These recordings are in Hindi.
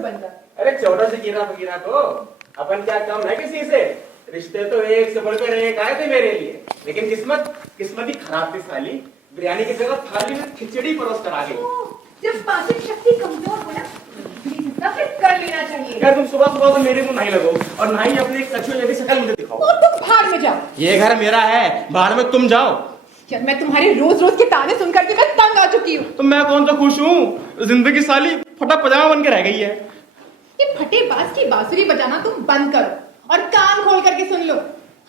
बन जा। अरे छोटा से गिरा फकीरा को अपन क्या कम है किसी से। रिश्ते तो एक से बढ़कर एक आए थे मेरे लिए, लेकिन किस्मत ही खराब थी साली। बिरयानी की जगह थाली में खिचड़ी परोस कर आ गई। जब पाचन शक्ति कमजोर हो ना, फिर कर लेना चाहिए। यार तुम सुबह सुबह तो मेरे को नहीं लगो और ना ही अपनी कछुए जैसी शक्ल मुझे दिखाओ। और तुम भाड़ में जाओ। ये घर मेरा है, भाड़ में तुम जाओ। यार मैं तुम्हारे रोज रोज के ताने सुनकर के मैं तंग आ चुकी हूँ। तो मैं कौन सा खुश हूँ, जिंदगी साली फटा पजामा बन के रह गई है। ये फटे बाज की बांसुरी बजाना तुम बंद करो और कान खोल करके सुन लो।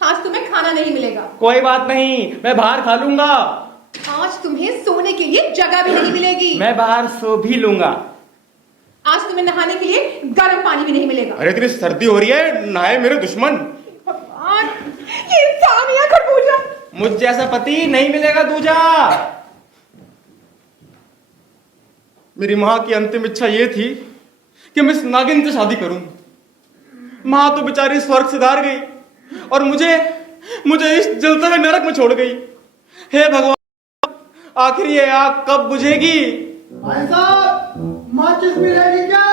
आज तुम्हें खाना नहीं मिलेगा। कोई बात नहीं, मैं बाहर खा लूंगा। आज तुम्हें सोने के लिए जगह भी नहीं मिलेगी। मैं बाहर सो भी लूंगा। आज तुम्हें नहाने के लिए गर्म पानी भी नहीं मिलेगा। अरे इतनी सर्दी हो रही है, नहाए मेरे दुश्मन। भगवान, ये इंसान या खरबूजा। मुझ जैसा पति नहीं मिलेगा दूजा। मेरी माँ की अंतिम इच्छा ये थी कि मैं इस नागिन से शादी करूं। माँ तो बेचारी स्वर्ग से धार गई और मुझे इस जलते हुए नरक में छोड़ गई। हे भगवान, आखिर ये आग कब बुझेगी? भाई साहब, माचिस मिलेगी क्या?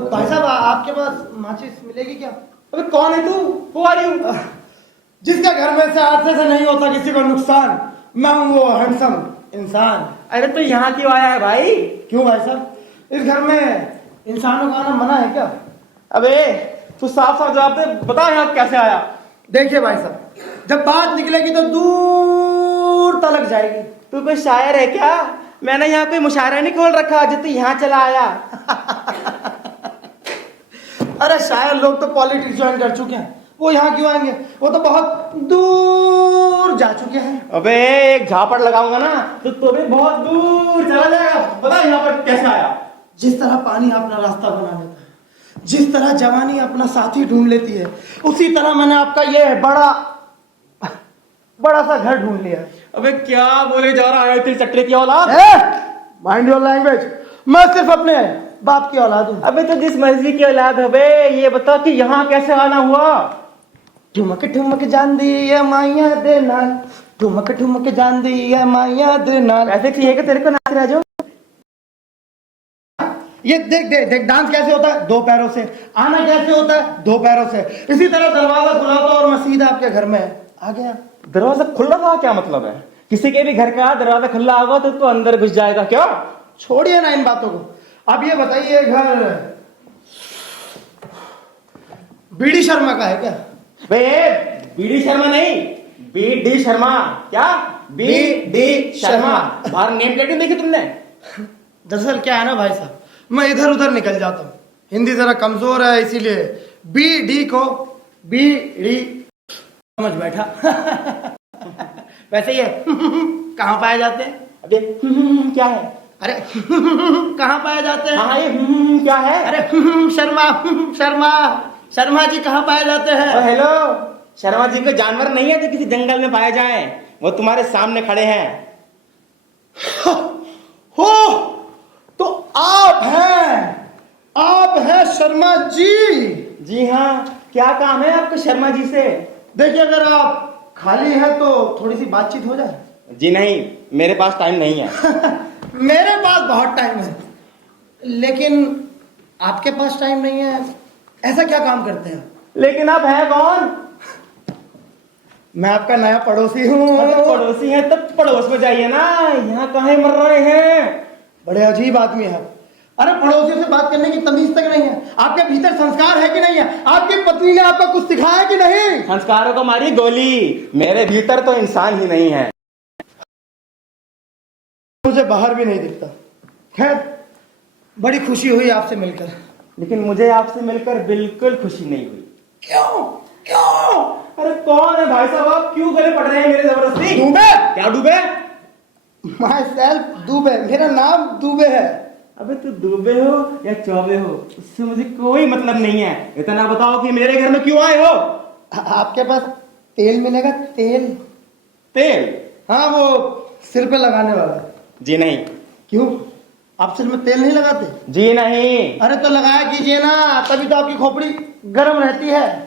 भाई साहब, आपके पास माचिस मिलेगी क्या? अबे कौन है तू? Who are you? जिसके घर में से हादसे से नहीं होता किसी को नुकसान, मैं हूं वो हैंडसम इंसान। अरे तो यहाँ क्यों आया है भाई? क्यों भाई साहब, इस घर में इंसानों का आना मना है क्या? अबे तू साफ साफ जवाब दे, बता यहाँ कैसे आया? देखिए भाई साहब, जब बात निकलेगी तो दूर तलक जाएगी। तू कोई शायर है क्या? मैंने यहाँ कोई मुशायरा नहीं खोल रखा जो तू यहाँ चला आया। अरे शायर लोग तो पॉलिटिक्स ज्वाइन कर चुके हैं, वो यहाँ क्यों आएंगे? वो तो बहुत दूर जा चुके हैं। अबे एक झापड़ लगाऊंगा ना तो तू भी बहुत दूर चला जाएगा। बता यहाँ पर कैसे आया? जिस तरह पानी अपना रास्ता बना लेता है, जिस तरह जवानी अपना साथी ढूंढ लेती है, उसी तरह मैंने आपका ये बड़ा सा घर ढूंढ लिया। अबे क्या बोले जा रहा है, तिल चट्टे की औलाद? Mind your language. मैं सिर्फ अपने बाप की औलाद हूँ। अबे तो जिस मर्जी की औलाद हो बे, ये बता कि यहाँ कैसे आना हुआ? ठुमक ठुमक जान दी ये माया दे नाल, ठुमक ठुमक जान दी ये माया दे नाल। ऐसे चाहिए कि तेरे को नाच रहा जो? ये देख देख देख, डांस कैसे होता है? दो पैरों से। आना कैसे होता है? दो पैरों से। इसी तरह दरवाजा खुला था और मैं सीधा आपके घर में आ गया। दरवाजा खुला था क्या मतलब है? किसी के भी घर का दरवाजा खुला होगा तो तू अंदर घुस जाएगा क्या? छोड़िए ना इन बातों को। अब ये बताइए, घर बीडी शर्मा का है क्या? बे बीडी शर्मा नहीं, बीडी शर्मा। क्या? बीडी शर्मा। बाहर नेम प्लेट नहीं देखी तुमने? दरअसल क्या है ना भाई साहब, मैं इधर उधर निकल जाता हूँ, हिंदी जरा कमजोर है, इसीलिए बी डी को बी डी समझ बैठा। वैसे ये कहाँ पाए जाते हैं? अबे क्या है? अरे कहाँ पाए जाते हैं? हाँ ये क्या है? अरे शर्मा शर्मा शर्मा जी कहाँ पाए जाते हैं? हेलो, शर्मा जी को जानवर नहीं है जो किसी जंगल में पाए जाएं, वो तुम्हारे सामने खड़े हैं। हो तो आप हैं शर्मा जी? जी हाँ, क्या काम है आपको शर्मा जी से? देखिए, अगर आप खाली हैं तो थोड़ी सी बातचीत हो जाए। जी नहीं, मेरे पास टाइम नहीं है। मेरे पास बहुत टाइम है, लेकिन आपके पास टाइम नहीं है। ऐसा क्या काम करते हैं? लेकिन आप है कौन? मैं आपका नया पड़ोसी हूँ। पड़ोसी है तो पड़ोस में जाइए ना, यहाँ काहे मर रहे हैं? बड़े अजीब आदमी है। अरे पड़ोसियों से बात करने की तमीज तक नहीं है। आपके भीतर संस्कार है कि नहीं है? आपकी पत्नी ने आपको कुछ सिखाया कि नहीं? संस्कारों को मारी गोली, मेरे भीतर तो इंसान ही नहीं है। मुझे बाहर भी नहीं दिखता। खैर, बड़ी खुशी हुई आपसे मिलकर। लेकिन मुझे आपसे मिलकर बिल्कुल खुशी नहीं हुई। क्यों? क्यों? अरे कौन है भाई साहब आप? क्यों गले पड़ रहे हैं मेरे जबरदस्ती? दुबे। क्या दुबे? माई सेल्फ दुबे, मेरा नाम दुबे है। अबे तू दुबे हो या चौबे हो, उससे मुझे कोई मतलब नहीं है। इतना बताओ कि मेरे घर में क्यों आए हो? आपके पास तेल मिलेगा? तेल? तेल? हाँ, वो सिर पे लगाने वाला। जी नहीं। क्यों, आप सिर में तेल नहीं लगाते? जी नहीं। अरे तो लगाया कीजिए ना, तभी तो आपकी खोपड़ी गर्म रहती है।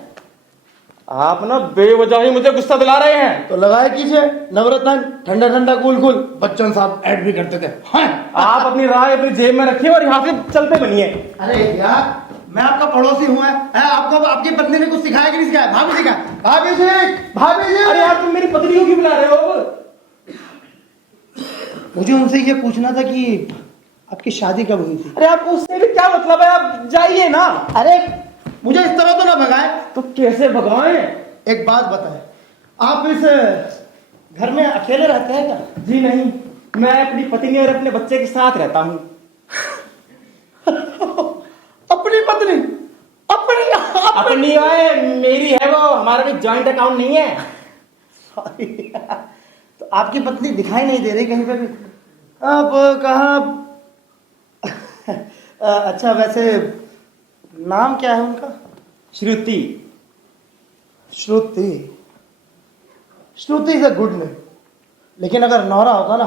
आप ना बेवजह ही मुझे गुस्सा दिला रहे हैं। तो लगाया कीजिए नवरत्न, ठंडा ठंडा कूल कूल। बच्चन साहब ऐड भी करते थे। हाँ। आप अपनी राय अपनी जेब में रखिए और यहाँ से चलते बनिए। अरे यार, मैं आपका पड़ोसी हूँ। आपको आपकी पत्नी ने कुछ सिखाया कि नहीं सिखाया? भाभी सिखाया? भाभी जी, भाभी जी। अरे यार, तुम मेरी पत्नी को क्यों बुला रहे हो? मुझे उनसे ये पूछना था कि आपकी शादी कब हुई थी? अरे आपको उससे भी क्या मतलब है? आप जाइए ना। अरे मुझे इस तरह तो ना भगाए। तो कैसे भगवान? एक बात बताए, आप इस घर में अकेले रहते हैं क्या? जी नहीं, मैं अपनी पत्नी और अपने बच्चे के साथ रहता हूँ। अपनी पत्नी? अपनी है, मेरी है वो, हमारा भी जॉइंट अकाउंट नहीं है। सॉरी, तो आपकी पत्नी दिखाई नहीं दे रही कहीं पे भी? अब कहाँ? अच्छा, वैसे नाम क्या है उनका? श्रुति। श्रुति। श्रुति इज अ गुड नेम, लेकिन अगर नौरा होता ना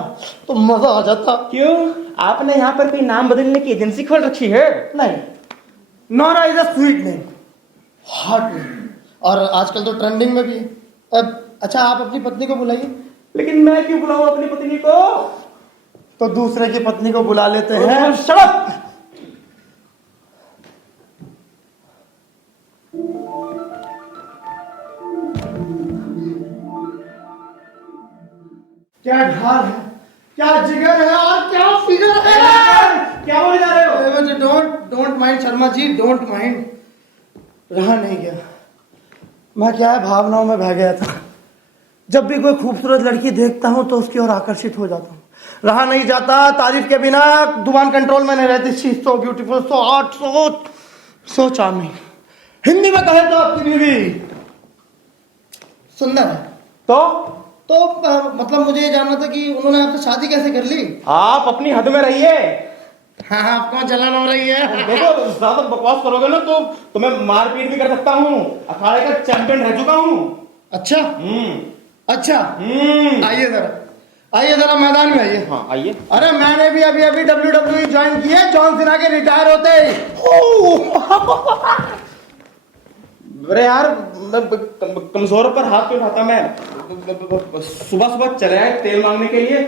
तो मजा आ जाता। क्यों, आपने यहाँ पर कोई नाम बदलने की एजेंसी खोल रखी है? नहीं, Naura is a sweet name, hot name, और आजकल तो ट्रेंडिंग में भी है। अब अच्छा, आप अपनी पत्नी को बुलाइए। लेकिन मैं क्यों बुलाऊं अपनी पत्नी को? तो दूसरे की पत्नी को बुला लेते हैं। शट। क्या ढाल है, क्या जिगर है, और क्या फिगर है। क्या बोले जा रहे हो? Don't mind Sharma ji, don't mind. रहा नहीं गया, मैं क्या है भावनाओं में बह गया था। जब भी कोई खूबसूरत लड़की देखता हूं तो उसकी ओर आकर्षित हो जाता हूं। रहा नहीं जाता, तारीफ के बिना जुबान कंट्रोल में नहीं रहती। She so beautiful, so hot, so charming. Hindi में कहे तो आपकी बीवी सुंदर है। तो मतलब मुझे ये जानना था कि उन्होंने आपसे शादी कैसे कर ली? आप अपनी हद में रहिए। हाँ, आपको जलन हो रही है। देखो, ज्यादा बकवास करोगे ना तो तुम्हें मारपीट भी कर सकता हूँ। अखाड़े का चैंपियन रह चुका हूँ। अच्छा, अच्छा, हम्म। आइए जरा मैदान में आइए। हाँ, आइए। अरे मैंने भी अभी WWE ज्वाइन की है, जॉन सीना के रिटायर होते ही। अरे यार, मैं कमजोर पर हाथ क्यों उठाता? मैं सुबह सुबह चले आए तेल मांगने के लिए,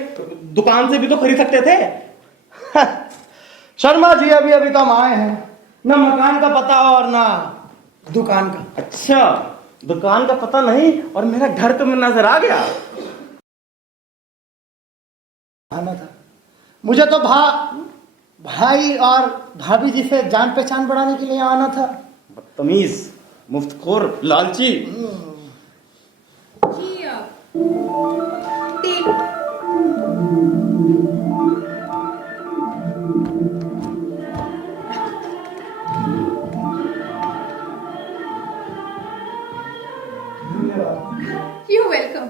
दुकान से भी तो खरीद सकते थे। शर्मा जी, अभी तो हम आए हैं, ना मकान का पता और ना दुकान का। अच्छा, दुकान का पता नहीं और मेरा घर तो नजर आ गया। आना था मुझे तो भाई और भाभी जी से जान पहचान बढ़ाने के लिए आना था। बदतमीज, मुफ्तखोर, लालची। जी तेल। You welcome.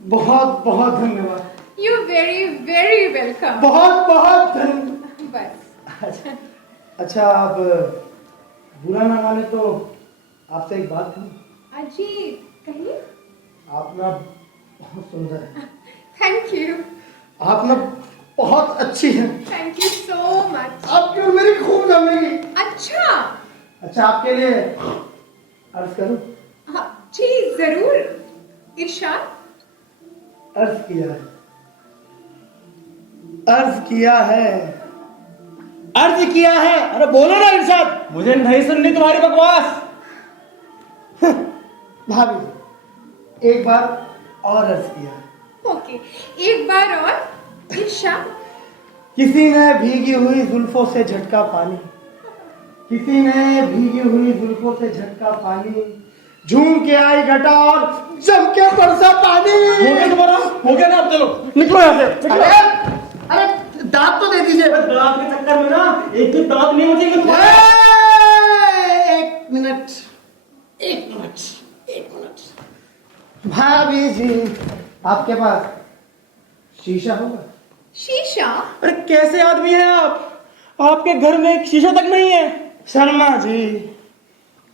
बहुत बहुत धन्यवाद। You very very welcome. बहुत बहुत धन्यवाद। बस। अच्छा, आप बुरा ना माने तो आपसे एक बात कहूं? अजी कहिए। आप ना बहुत सुंदर है। Thank you. आप ना बहुत अच्छी हैं। Thank you so much. आपकी और मेरी खूब जमेगी। अच्छा, आपके लिए अर्ज करूं? हाँ जी जरूर। इरशाद। अर्ज किया है, अर्ज किया है, अर्ज किया है। अरे बोलो ना इरशाद। मुझे नहीं सुननी तुम्हारी बकवास। भाभी, एक बार और अर्ज किया है। ओके, एक बार और। इरशाद। किसी ने भीगी हुई जुल्फों से झटका पानी, किसी ने भीगी हुई जुल्फों से झटका पानी, झूम के आई घटा और जम के बरसा पानी। हो गया तुम्हारा? हो गया ना? अब चलो निकलो यहाँ से। अरे दांत तो दे दीजिए। दांत के चक्कर में ना एक भी दांत नहीं बचेंगे तुम्हारे। एक मिनट, एक मिनट, एक मिनट। भाभी जी, आपके पास शीशा होगा? शीशा? अरे कैसे आदमी हैं आप? आपके घर में एक शीशा तक नहीं है। शर्मा जी,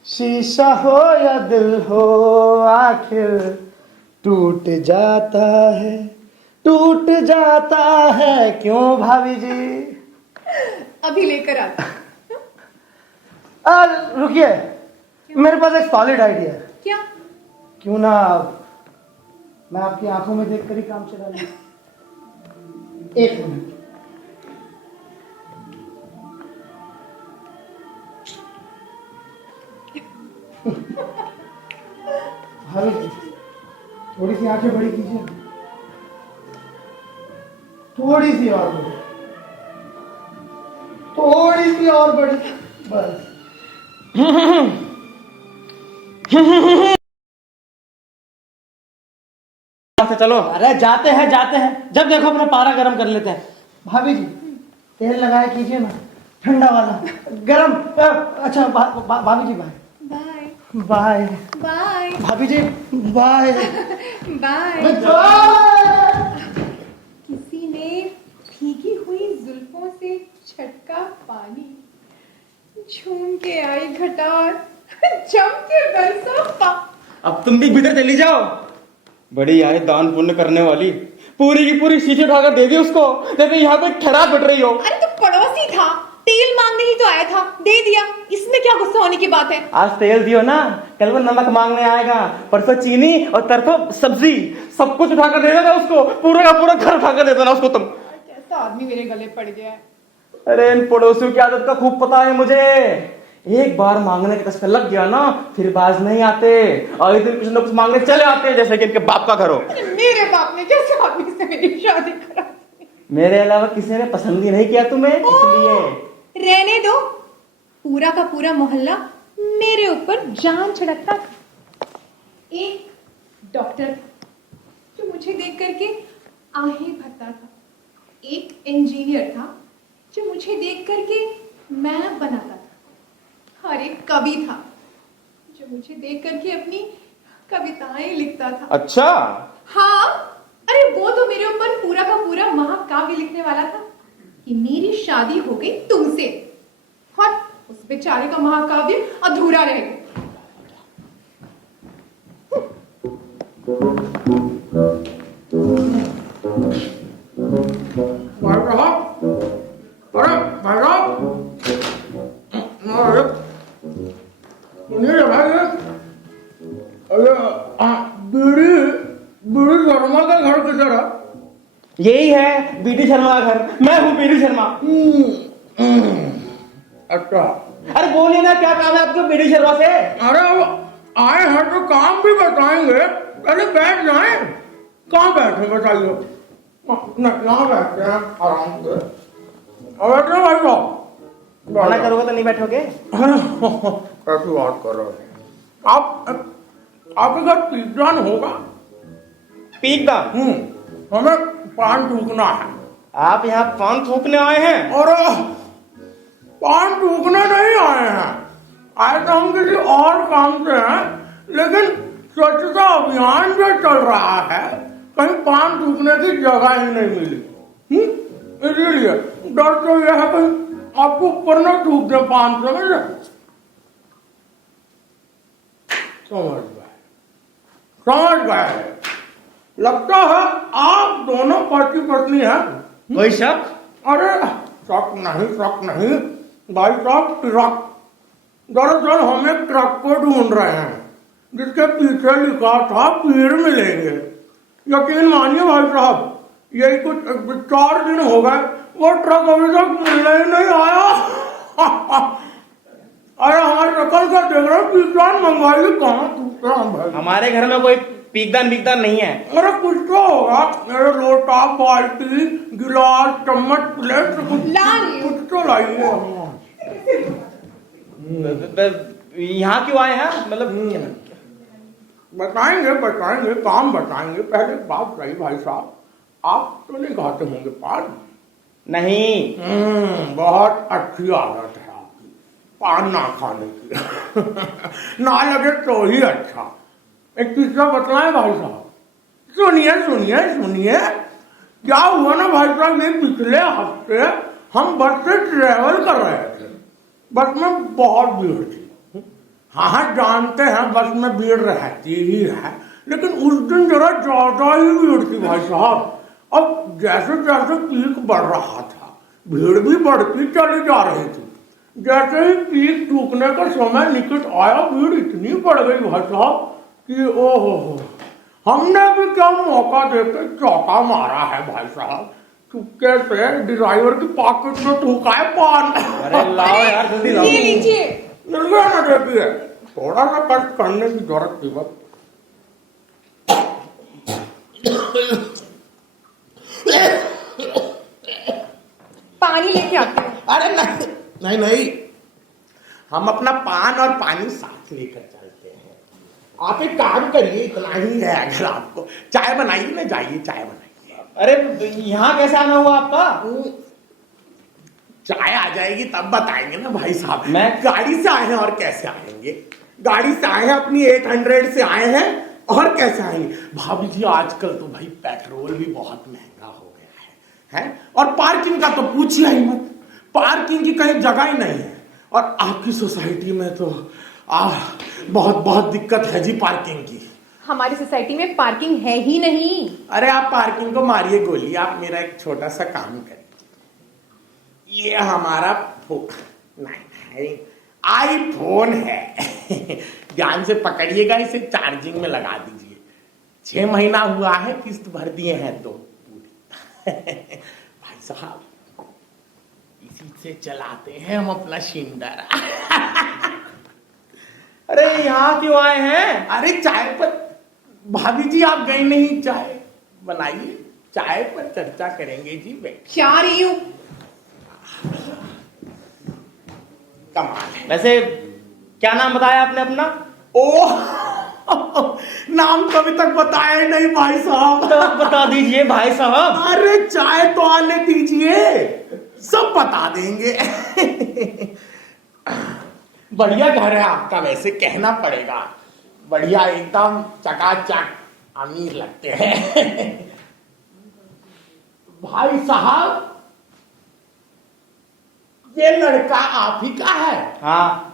शीशा हो या दिल हो, आखिर टूट जाता है, टूट जाता है क्यों भाभी जी। अभी लेकर आ। रुकिए, मेरे पास एक सॉलिड आइडिया है। क्या? क्यों ना मैं आपकी आंखों में देखकर ही काम चला लूं। एक मिनट। भाभी जी, थोड़ी सी आंखें बड़ी कीजिए, थोड़ी सी और बड़ी, थोड़ी सी और बड़ी, बस। से चलो। अरे जाते हैं, जब देखो अपना पारा गर्म कर लेते हैं। भाभी जी, तेल लगाया कीजिए ना, ठंडा वाला, गरम। अच्छा भाभी जी, बाय बाय। बाय। बाय भाभी जी, बाय बाय। बाय। किसी ने भीगी हुई जुल्फों से छटका पानी, झूम के आई घटा, जम के बरसा पा। अब तुम भी भीतर चली जाओ। बड़ी आए दान पुण्य करने वाली, पूरी की पूरी शीशी उठाकर दे दी उसको। देखो यहाँ पे खराब बैठ रही हो। अरे तो पड़ोसी था, तेल मांगने ही तो आया था, दे दिया। इसमें क्या गुस्सा होने की बात है? आज तेल दियो ना, कल वो नमक मांगने आएगा, परसों चीनी और तरफों सब्जी, सब कुछ उठाकर दे देना उसको। पूरा का पूरा घर उठाकर दे देना उसको तुम। कैसा आदमी मेरे गले पड़ गया है। अरे इन पड़ोसियों की आदत का खूब पता है मुझे। एक बार मांगने का चस्का लग गया ना, फिर बाज नहीं आते, और इधर कुछ न कुछ मांगने चले आते हैं, जैसे कि इनके बाप का घर हो। मेरे बाप ने कैसे आदमी से मेरी शादी करा दी? मेरे अलावा किसी ने पसंद ही नहीं किया तुम्हें, इसलिए। रहने दो, पूरा का पूरा मोहल्ला मेरे ऊपर जान छिड़कता था। एक डॉक्टर था जो मुझे देख करके आहें भरता था, एक इंजीनियर था जो मुझे देख करके मैप बनाता था, और एक कवि था जो मुझे देख करके अपनी कविताएं लिखता था। अच्छा। हाँ, अरे वो तो मेरे ऊपर पूरा का पूरा महाकाव्य लिखने वाला था कि मेरी शादी हो गई तुमसे, और उस बेचारे का महाकाव्य अधूरा रह गया। शर्मा का घर किधर है? यही है बीडी शर्मा का घर। मैं हूँ बीडी शर्मा। अच्छा, अरे बोलिए ना, क्या काम है आपको बीडी शर्मा से? अरे अब आए हैं तो काम भी बताएंगे, पहले बैठ जाए। कहाँ बैठे बताइए? यहाँ बैठते हैं आराम से। बैठो भाई साहब। मना करोगे तो नहीं बैठोगे? कैसी बात कर रहे हो आप? आपके घर पीकदान होगा? पीकदान? हमें पान थूकना है। आप यहाँ पान थूकने आए हैं? और पान थूकने नहीं आए हैं, आए तो हम किसी और काम से हैं, लेकिन स्वच्छता अभियान जो चल रहा है, कहीं पान थूकने की जगह ही नहीं मिली। इसीलिए डर तो यह है कहीं आपको ऊपर न थूक दे पान से। समझ गए। लगता है आप दोनों पति पत्नी हैं। कोई शक? अरे शक नहीं भाई साहब, ट्रक। दरअसल हम एक ट्रक को ढूंढ रहे हैं जिसके पीछे लिखा था पीर मिलेंगे। यकीन मानिए भाई साहब, यही कुछ 4 दिन हो गए, वो ट्रक अभी तक मिलने ही नहीं आया। अरे हमारे रकल का देख रहे पीकदान मंगवाइए, कहाँ? हमारे घर में कोई पीकदान नहीं है। अरे कुछ तो होगा, मेरे लोटा, बाल्टी, गिलास, चम्मच, प्लेट, कुछ तो लाइए। यहाँ क्यों आए हैं? मतलब बताएंगे, काम बताएंगे। पहले बात रही भाई साहब, आप तो नहीं खाते होंगे पान? नहीं। बहुत अच्छी आदत है आपकी, पान ना खाने की। ना लगे तो ही अच्छा। एक किस्सा बतलाएं भाई साहब? सुनिए। क्या हुआ ना भाई साहब, ये पिछले हफ्ते हम बस से ट्रेवल कर रहे थे। बस में बहुत भीड़ थी। हाँ जानते हैं, बस में भीड़ रहती ही है, लेकिन उस दिन जरा ज्यादा ही भीड़ थी भाई साहब। अब जैसे जैसे पीक बढ़ रहा था भीड़ भी बढ़ती चली जा रही थी। जैसे ही पीक टूटने का समय निकट आया भीड़ इतनी बढ़ गई भाई साहब कि ओहो हमने भी क्या मौका देकर चौका मारा है भाई साहब। चुपके से ड्राइवर की पॉकेट में थूका है पान। अरे लाओ यार जल्दी लाओ। ये लीजिए। निर्भय न देती है, थोड़ा सा कष्ट करने की जरूरत थी बस। पानी लेके आती हूँ। अरे नहीं नहीं नहीं, हम अपना पान और पानी साथ लेकर चलते हैं। आप एक काम करिए, इतना ही है अगर आपको चाय बनाइए ना, जाइए चाय बनाइए। अरे यहाँ कैसे आना हुआ आपका? चाय आ जाएगी तब बताएंगे ना भाई साहब। मैं गाड़ी से आए हैं और कैसे आएंगे? गाड़ी से आए हैं, अपनी 800 से आए हैं और कैसे आएंगे? भाभी जी आजकल तो भाई पेट्रोल भी बहुत महंगा हो गया है? और पार्किंग का तो पूछिए ही मत, पार्किंग की कहीं जगह ही नहीं है। और आपकी सोसाइटी में तो बहुत बहुत दिक्कत है जी पार्किंग की। हमारी सोसाइटी में पार्किंग है ही नहीं। अरे आप पार्किंग को मारिए गोली, आप मेरा एक छोटा सा काम करिए। ये हमारा नहीं आईफोन है। ध्यान से पकड़िएगा, इसे चार्जिंग में लगा दीजिए। 6 महीना हुआ है, किस्त भर दिए हैं 2 पूरी। भाई साहब इसी से चलाते हैं हम अपना शिंदर। अरे यहाँ क्यों आए हैं? अरे चाय पर, भाभी जी आप गई नहीं, चाय बनाइए, चाय पर चर्चा करेंगे जी। बैठ जा रही हूँ। कमाल है। वैसे क्या नाम बताया आपने अपना? ओह नाम तो अभी तक बताया ही नहीं भाई साहब। तो बता दीजिए भाई साहब। अरे चाय तो आने दीजिए, सब बता देंगे। बढ़िया घर है आपका, वैसे कहना पड़ेगा। बढ़िया एकदम चकाचक अमीर लगते हैं। भाई साहब ये लड़का आप ही का है? हाँ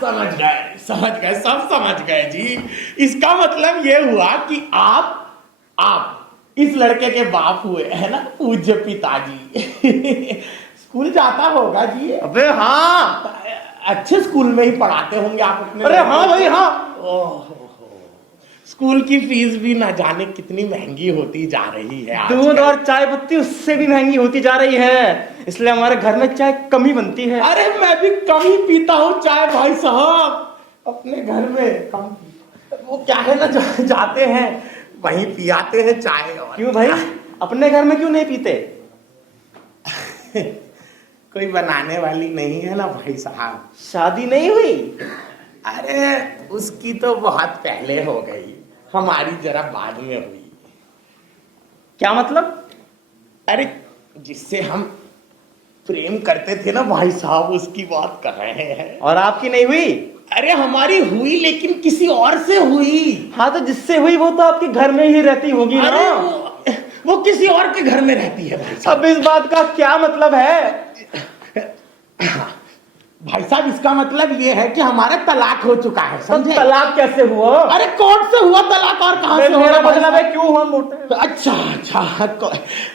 समझ गए सब समझ गए जी। इसका मतलब ये हुआ कि आप इस लड़के के बाप हुए है ना, पूज्य पिताजी। स्कूल जाता होगा जी? अबे हाँ। अच्छे स्कूल में ही पढ़ाते होंगे आप अपने? अरे हाँ भाई हाँ। ओहो, स्कूल की फीस भी ना जाने कितनी महंगी होती जा रही है। दूध और चाय पत्ती उससे भी महंगी होती जा रही है, इसलिए हमारे घर में चाय कम ही बनती है। अरे मैं भी कम ही पीता हूँ चाय भाई साहब, अपने घर में कम पीता। वो क्या है ना, जाते हैं वहीं पियाते हैं चाय। और क्यों भाई, अपने घर में क्यों नहीं पीते? कोई बनाने वाली नहीं है ना भाई साहब। शादी नहीं हुई? अरे उसकी तो बहुत पहले हो गई, हमारी जरा बाद में हुई। क्या मतलब? अरे जिससे हम प्रेम करते थे ना भाई साहब, उसकी बात कर रहे हैं। और आपकी नहीं हुई? अरे हमारी हुई, लेकिन किसी और से हुई। हाँ तो जिससे हुई वो तो आपके घर में ही रहती होगी ना। अरे वो किसी और के घर में रहती है भाई साहब। अब इस बात का क्या मतलब है? भाई साहब इसका मतलब ये है कि हमारा तलाक हो चुका है, समझे? तलाक कैसे हुआ? अरे कोर्ट से हुआ तलाक, और कहां से मेरा हुआ? मतलब है क्यों हुआ मोटे? अच्छा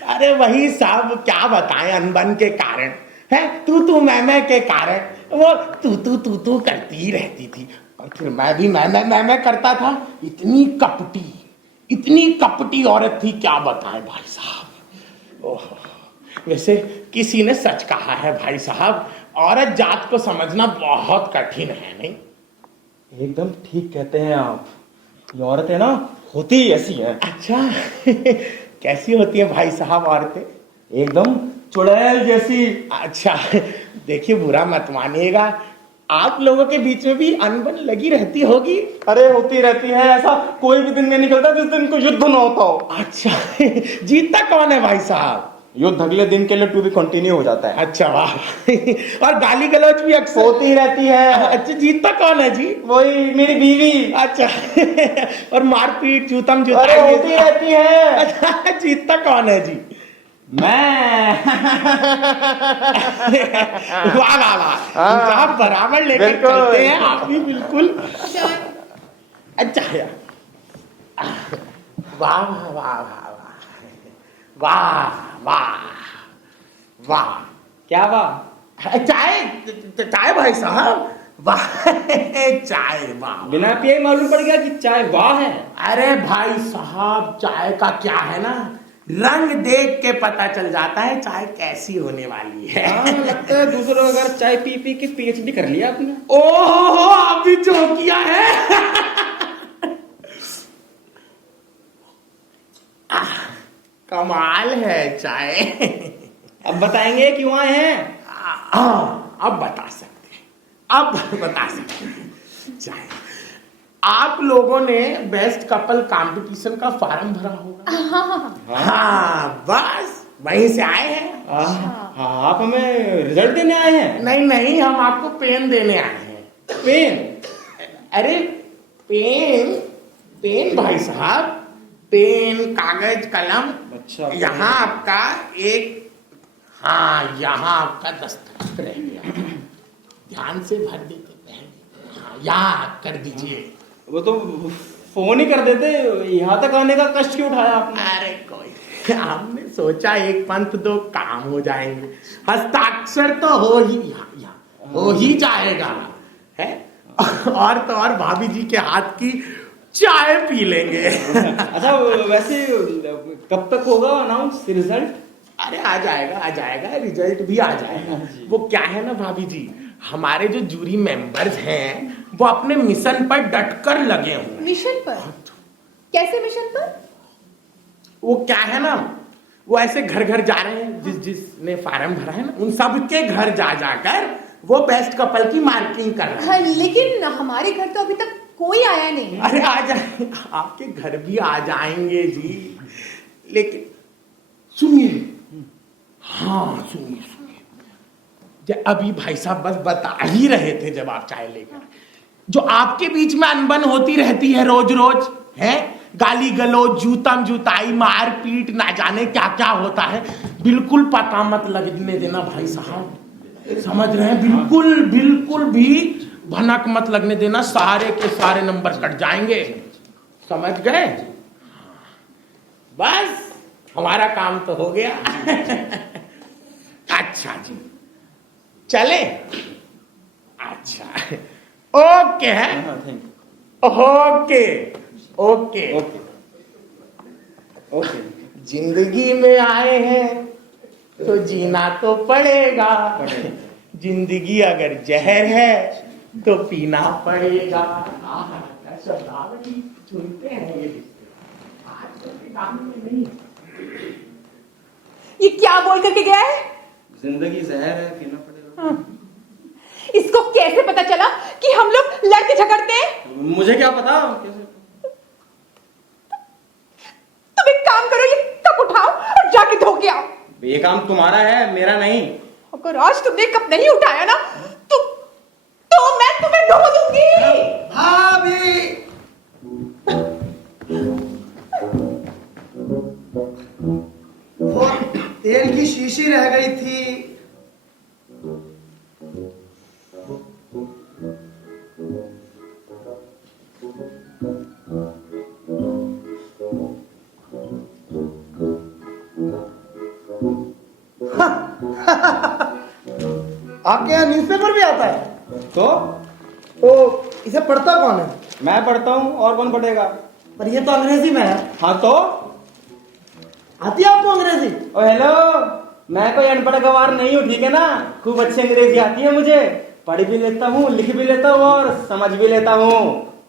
अरे वही साहब, क्या बताएं, अनबन के कारण है, तू मैं के कारण वो तू करती ही रहती थी। और फिर मैं भी मैं करता था। इतनी कपटी औरत थी, क्या बताएं भाई साहब। ओह, वैसे किसी ने सच कहा है भाई साहब, औरत जात को समझना बहुत कठिन है, नहीं? एकदम ठीक कहते हैं आप। ये औरत है ना, होती ही ऐसी है। अच्छा कैसी होती है भाई साहब औरतें? एकदम चुड़ैल जैसी। अच्छा देखिए, बुरा मत मानिएगा, आप लोगों के बीच में भी अनबन लगी रहती होगी। अरे होती रहती है, ऐसा कोई भी दिन नहीं निकलता जिस दिन को युद्ध ना होता हो। अच्छा जीतता कौन है भाई साहब? युद्ध अगले दिन के लिए टू बी कंटिन्यू हो जाता है। अच्छा वाह। और गाली गलौज भी अक्सर होती ही रहती है। अच्छा जीतता कौन है जी? वही मेरी बीवी। अच्छा और मारपीट जूतम अरे जूता होती रहती है। अच्छा जीतता कौन है जी? मैं। वाह वाह वाह, आप बराबर लेकर बिल्कुल। चलते हैं, आप भी बिल्कुल। चाय। अच्छा वाह वाह वाह वाह वाह वाह वाह। क्या वाह? चाय चाय भाई साहब, वाह चाय वाह। बिना पिए मालूम पड़ गया कि चाय वाह है। अरे भाई साहब, चाय का क्या है ना, रंग देख के पता चल जाता है चाय कैसी होने वाली है। हाँ, लगता है दूसरों अगर चाय पी पी के पीएचडी कर लिया आपने। ओहो, आप भी जो किया है। कमाल है चाय। अब बताएंगे क्यों आए हैं? अब बता सकते हैं, अब बता सकते हैं। चाय, आप लोगों ने बेस्ट कपल कंपटीशन का फॉर्म भरा होगा। हाँ, बस वहीं से आए हैं। हाँ, आप हमें रिजल्ट देने आए हैं? नहीं नहीं, हम आपको पेन देने आए हैं। पेन? अरे पेन, पेन भाई साहब, पेन, कागज, कलम। अच्छा, यहाँ आपका एक, हाँ यहाँ आपका दस्तखत रह गया, ध्यान से भर देते पहले। हाँ, यहाँ कर दीजिए। वो तो फोन ही कर देते, यहाँ तक आने का कष्ट क्यों उठाया आपने? अरे कोई, हमने सोचा एक पंथ दो काम हो जाएंगे, हस्ताक्षर तो हो ही हो ही जाएगा है। और तो और भाभी जी के हाथ की चाय पी लेंगे। अच्छा, वैसे कब तक होगा अनाउंस रिजल्ट? अरे आ जाएगा, रिजल्ट भी आ जाएगा। वो क्या है ना भाभी जी, हमारे जो जूरी मेंबर्स हैं वो अपने मिशन पर डटकर लगे हुए। मिशन पर? कैसे मिशन पर? वो क्या है ना, वो ऐसे घर घर जा रहे हैं, जिसने फार्म भरा है ना, उन सबके घर जा जाकर वो बेस्ट कपल की मार्किंग कर रहे हैं। हाँ, लेकिन हमारे घर तो अभी तक कोई आया नहीं। अरे आ जाए, आपके घर भी आ जाएंगे जी, लेकिन सुनिए, हाँ सुनिए, अभी भाई साहब बस बता ही रहे थे जब आप चाय लेकर, जो आपके बीच में अनबन होती रहती है रोज रोज, है गाली गलौज, जूतम जूताई, मार पीट, ना जाने क्या क्या होता है, बिल्कुल पता मत लगने देना भाई साहब, समझ रहे हैं? बिल्कुल बिल्कुल भी भनक मत लगने देना, सारे के सारे नंबर कट जाएंगे, समझ गए? बस हमारा काम तो हो गया। अच्छा जी, चले? अच्छा, ओके है, ओके ओके ओके ओके। जिंदगी में आए हैं तो जीना तो पड़ेगा, जिंदगी अगर जहर है तो पीना पड़ेगा। शब्दावली सुनते हैं ये आजकल के गानों में नहीं। ये क्या बोल करके गया है? जिंदगी जहर है, पीना पड़ेगा। इसको कैसे पता चला कि हम लोग लड़के झगड़ते हैं? मुझे क्या पता कैसे? तुम एक काम करो, ये कप उठाओ और जाके धो के आओ। ये काम तुम्हारा है, मेरा नहीं। अगर आज तुमने कप नहीं उठाया ना तो मैं तुम्हें धो दूंगी। भाभी, वो तेल की शीशी रह गई थी। आपके यहाँ न्यूज़पेपर भी आता है? तो इसे पढ़ता कौन है? मैं पढ़ता हूँ, और कौन पढ़ेगा? पर ये तो अंग्रेजी में है। हाँ तो आती है आपको अंग्रेजी? ओ हेलो, मैं कोई अनपढ़ गवार नहीं हूँ, ठीक है ना? खूब अच्छी अंग्रेजी आती है मुझे, पढ़ भी लेता हूँ, लिख भी लेता हूँ और समझ भी लेता हूँ।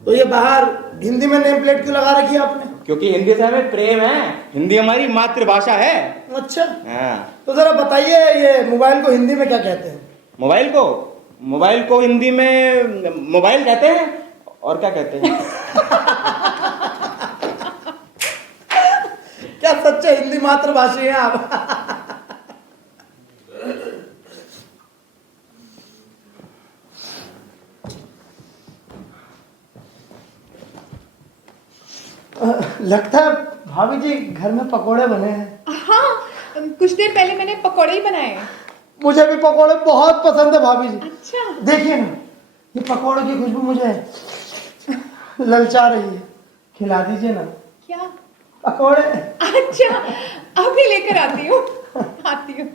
तो ये बाहर हिंदी में नेम प्लेट क्यों लगा रखी है आपने? क्योंकि हिंदी से हमें प्रेम है, हिंदी हमारी मातृभाषा है। अच्छा, हाँ। तो जरा बताइए, ये मोबाइल को हिंदी में क्या कहते हैं? मोबाइल को हिंदी में मोबाइल कहते हैं, और क्या कहते हैं? क्या सच्चे हिंदी मातृभाषी हैं आप? लगता है भाभी जी घर में पकोड़े बने हैं। हाँ, कुछ देर पहले मैंने पकौड़े ही बनाए हैं। मुझे भी पकोड़े बहुत पसंद है भाभी जी। अच्छा, देखिए ना, ये पकोड़े की खुशबू मुझे ललचा रही है, खिला दीजिए ना। क्या? पकोड़े। अच्छा, अभी लेकर आती हूँ। आती हूँ।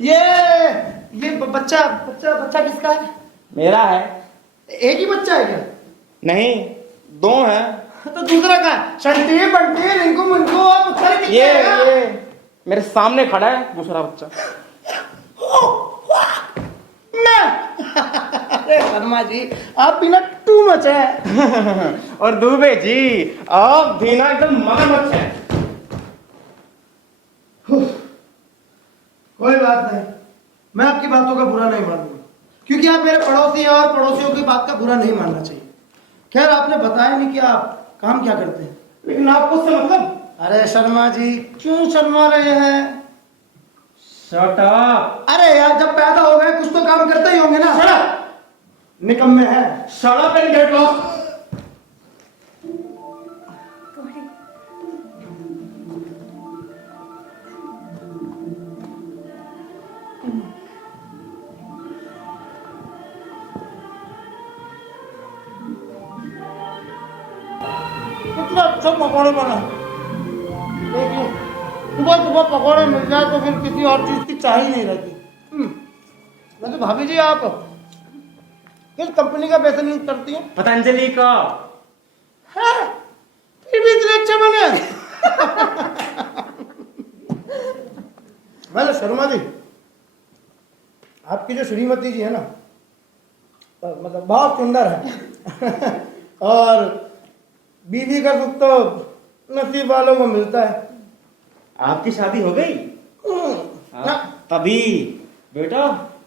ये बच्चा बच्चा बच्चा किसका है? मेरा है। एक ही बच्चा है क्या? नहीं, दो हैं। तो दूसरा का है? शंटी बंटी रिंकू मुंकू और पुत्तर किसका ये है? ये मेरे सामने खड़ा है दूसरा बच्चा। मैं अरे शर्मा जी, आप भी ना टू मच है। और दुबे जी, आप भी ना एकदम मगरमच्छ है। कोई बात नहीं, मैं आपकी बातों का बुरा नहीं मानूंगा, क्योंकि आप मेरे पड़ोसी हैं और पड़ोसियों की बात का बुरा नहीं मानना चाहिए। खैर, आपने बताया नहीं कि आप काम क्या करते हैं। लेकिन आपको उससे मतलब? अरे शर्मा जी, क्यों शर्मा रहे हैं? Shut up. अरे यार, जब पैदा हो गए कुछ तो काम करते ही होंगे ना। Shut up. निकम्मे हैं। Shut up and get lost. कितना अच्छा पकौड़े बना। देखिए, सुबह सुबह पकौड़े मिल जाए तो फिर किसी और चीज की चाह ही नहीं रहती। वैसे भाभी जी, आप किस कंपनी का बेसन यूज करती हैं? पतंजलि का। है? फिर भी इतने अच्छे बने। वैसे शर्मा जी, आपकी जो श्रीमती जी है ना, मतलब बहुत सुंदर है। और बीवी का सुख तो नसीब वालों को मिलता है। आपकी शादी हो गई? ना, तभी बेटा,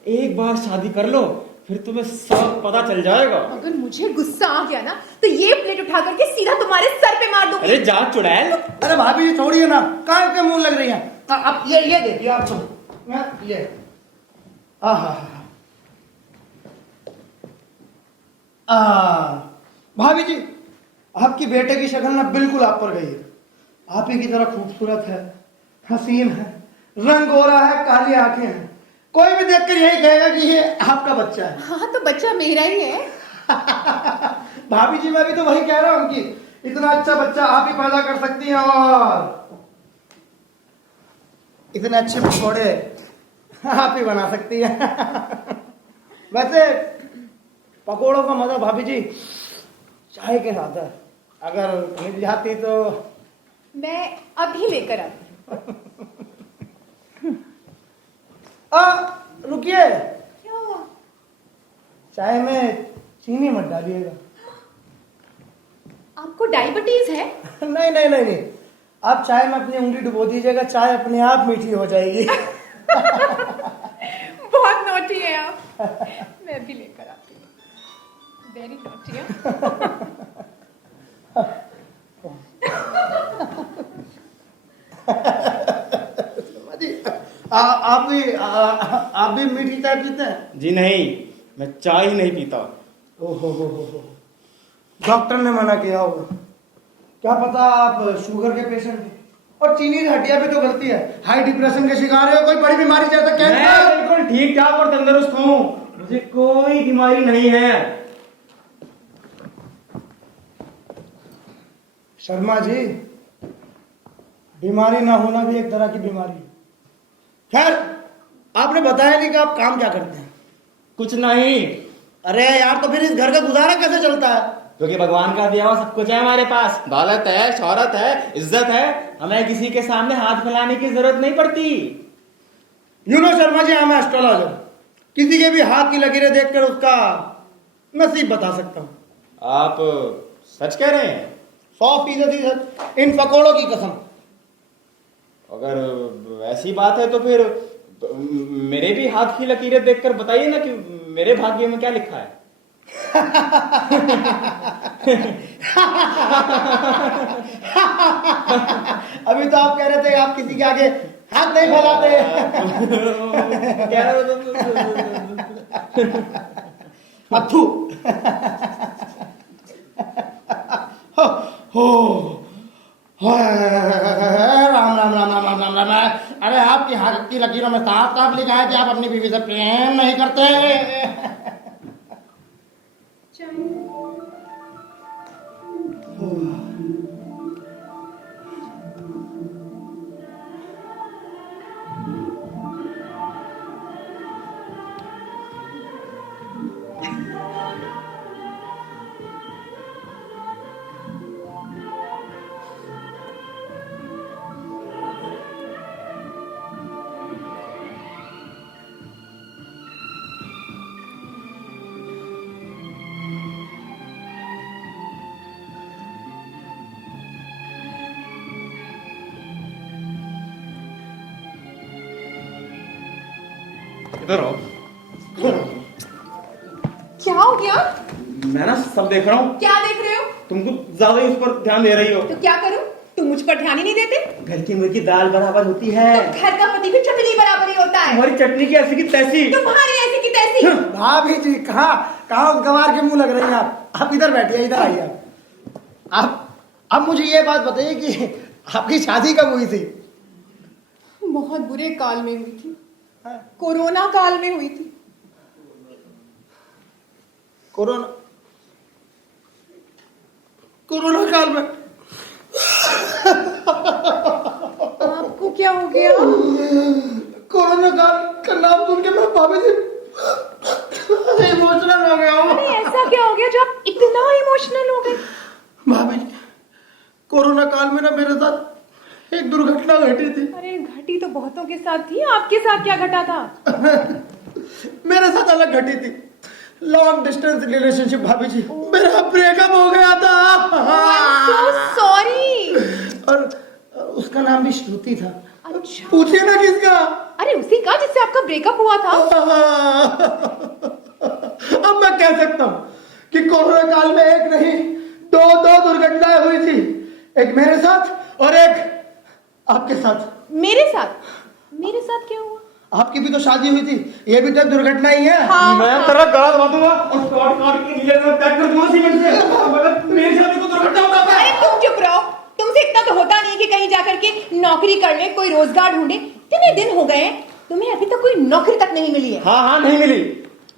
एक बार शादी कर लो, फिर तुम्हें सब पता चल जाएगा। अगर मुझे गुस्सा आ गया ना, तो ये प्लेट उठा करके सीधा तुम्हारे सर पे मार दूंगी। अरे जा चुड़ैल। अरे भाभी जी छोड़िए ना, काहे के मुंह लग रही हैं? आप ये देखिए, आप तो ये भाभी जी, आपकी बेटे की शक्ल ना बिल्कुल आप पर गई है। आप ही की तरह खूबसूरत है, हसीन है, रंग गोरा है, काली आंखें हैं। कोई भी देखकर यही कहेगा कि ये आपका बच्चा है। हाँ, तो बच्चा मेरा ही है। भाभी जी, मैं भी तो वही कह रहा हूँ कि इतना अच्छा बच्चा आप ही पैदा कर सकती हैं और इतने अच्छे पकौड़े आप ही बना सकती हैं। वैसे पकौड़ों का मजा भाभी जी चाय के साथ है। अगर मिल जाती तो मैं अभी लेकर आती हूँ। रुकिए, क्या हुआ? चाय में चीनी मत डालिएगा। आपको डायबिटीज है? नहीं नहीं नहीं नहीं, आप चाय में अपनी उंगली डुबो दीजिएगा, चाय अपने आप मीठी हो जाएगी। बहुत नॉटी है आप। मैं भी लेकर आती हूँ। वेरी नॉटी है। आप भी मीठी चाय पीते हैं? जी नहीं, मैं चाय ही नहीं पीता। ओहो हो, डॉक्टर ने मना किया होगा। क्या पता आप शुगर के पेशेंट हैं। और चीनी की हड्डियां भी तो गलती है। हाई डिप्रेशन के शिकार हो, कोई बड़ी बीमारी जैसा मैं कैंसर। बिल्कुल ठीक ठाक और तंदुरुस्त हूँ, मुझे कोई बीमारी नहीं है। शर्मा जी, बीमारी ना होना भी एक तरह की बीमारी है। खैर, आपने बताया नहीं कि आप काम क्या करते हैं। कुछ नहीं। अरे यार, तो फिर इस घर का गुजारा कैसे चलता है? क्योंकि भगवान का दिया हुआ सब कुछ है हमारे पास। दौलत है, शौहरत है, इज्जत है, हमें किसी के सामने हाथ फैलाने की जरूरत नहीं पड़ती। शर्मा जी, मैं एस्ट्रोलॉजर, किसी के भी हाथ की लकीरें देखकर उसका नसीब बता सकता हूँ। आप सच कह रहे हैं? 100% सच, इन पकौड़ों की कसम। अगर ऐसी बात है तो फिर मेरे भी हाथ की लकीरें देखकर बताइए ना कि मेरे भाग्य में क्या लिखा है। अभी तो आप कह रहे थे आप किसी के आगे हाथ नहीं फैलाते। अथू। हो राम राम राम राम राम राम राम। अरे आपकी हाथ की लकीरों में साफ साफ लिखा है कि आप अपनी बीवी से प्रेम नहीं करते। इधर आओ। क्या हो गया? मैं ना सब देख रहा हूँ। क्या देख रहे हो? तुम कुछ ज्यादा ही उस पर ध्यान दे रही हो। तो क्या करूं? तुम मुझ पर ध्यान ही नहीं देते। घर की मुर्गी दाल बराबर होती है। तो घर का पति भी चटनी बराबर ही होता है। तुम्हारी चटनी की ऐसी की तैसी। तुम्हारी ऐसी की तैसी। भाभी जी कहाँ कहाँ गंवार के मुंह लग रही हैं आप इधर बैठिए, इधर आइए आप। अब मुझे ये बात बताइए कि आपकी शादी कब हुई थी? बहुत बुरे काल में हुई थी। कोरोना काल में हुई थी। कोरोना कोरोना काल में? आपको क्या हो गया? कोरोना काल का नाम सुन के मैं भाभी जी इमोशनल हो गया हूँ। अरे ऐसा क्या हो गया जो आप इतना इमोशनल हो गए? भाभी जी कोरोना काल में ना मेरे साथ एक दुर्घटना घटी थी। अरे घटी तो बहुतों के साथ थी, आपके साथ क्या घटा था? मेरे साथ अलग घटी थी। लॉन्ग डिस्टेंस रिलेशनशिप भाभी जी, मेरा ब्रेकअप हो गया था। so sorry। और उसका नाम भी श्रुति था। अच्छा। पूछिए ना किसका? अरे उसी का जिससे आपका ब्रेकअप हुआ था। अब मैं कह सकता हूँ कि कोरोना काल में एक नहीं दो दुर्घटनाएं हुई थी। एक मेरे साथ और एक आपके साथ। मेरे साथ क्या हुआ? आपकी भी तो शादी हुई थी, ये भी तो एक दुर्घटना ही है। हाँ, मैं हाँ। तेरा गला दबा दूंगा और काट के नीचे में पैक कर दूंगा सीमेंट से। मगर मेरी शादी को दुर्घटना होता है। अरे तुम चुप रहो। तुमसे इतना तो होता नहीं कि कहीं जाकर के नौकरी कर ले, कोई रोजगार ढूंढे। इतने दिन हो गए तुम्हें अभी तक कोई नौकरी तक नहीं मिली है। हाँ नहीं मिली।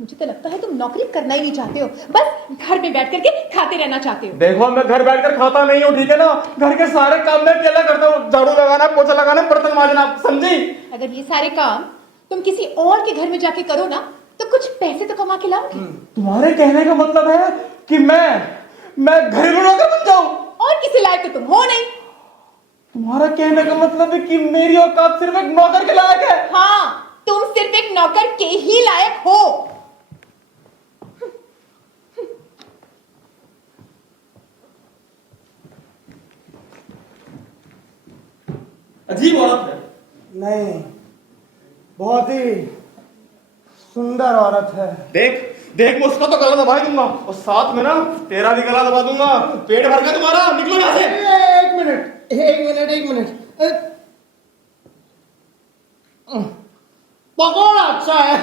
मुझे तो लगता है तुम नौकरी करना ही नहीं चाहते हो, बस घर में बैठ करके खाते रहना चाहते हो। देखो मैं घर बैठकर खाता नहीं हूँ, ठीक है ना। घर के सारे काम मैं अकेला करता हूँ। झाड़ू लगाना, पोछा लगाना, बर्तन मांजना, समझी? अगर ये सारे काम तुम किसी और के घर में जाके करो ना तो कुछ पैसे तो कमा के लाओगे। तुम्हारे कहने का मतलब है कि मैं घरेलू नौकर बन जाऊं? और किसी लायक तो तुम हो नहीं। तुम्हारा कहने का मतलब है कि मेरी औकात सिर्फ एक नौकर के लायक है? हाँ, तुम सिर्फ एक नौकर के ही लायक हो। अजीब औरत है। नहीं, बहुत ही सुंदर औरत है। देख मैं उसका तो गला दबा ही दूंगा और साथ में ना तेरा भी गला दबा दूंगा। पेट भर के तुम्हारा, निकलो यहाँ से। एक मिनट। पकौड़ा अच्छा है।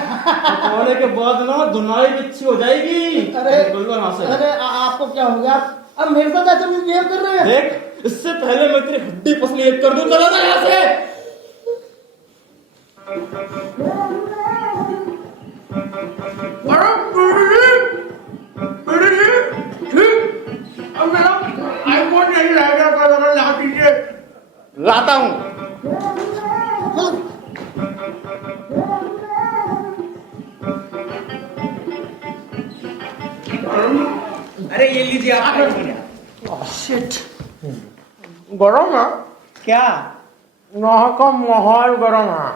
पकौड़े के बाद ना धुनाई भी अच्छी हो जाएगी। अरे बिल्कुल यहाँ से। अरे आपको क्या हो गया? अब मेरे साथ ऐसे मिसबिहेव कर रहे हैं। देख इससे पहले मैं तेरी हड्डी पसली एक कर दूं। चला जा यहाँ से। अब मेरा आईफोन नहीं रहेगा, तो ला दीजिए। लाता हूँ। अरे ये लीजिए आप। शिट। गरम है क्या? यहाँ का माहौल गरम है।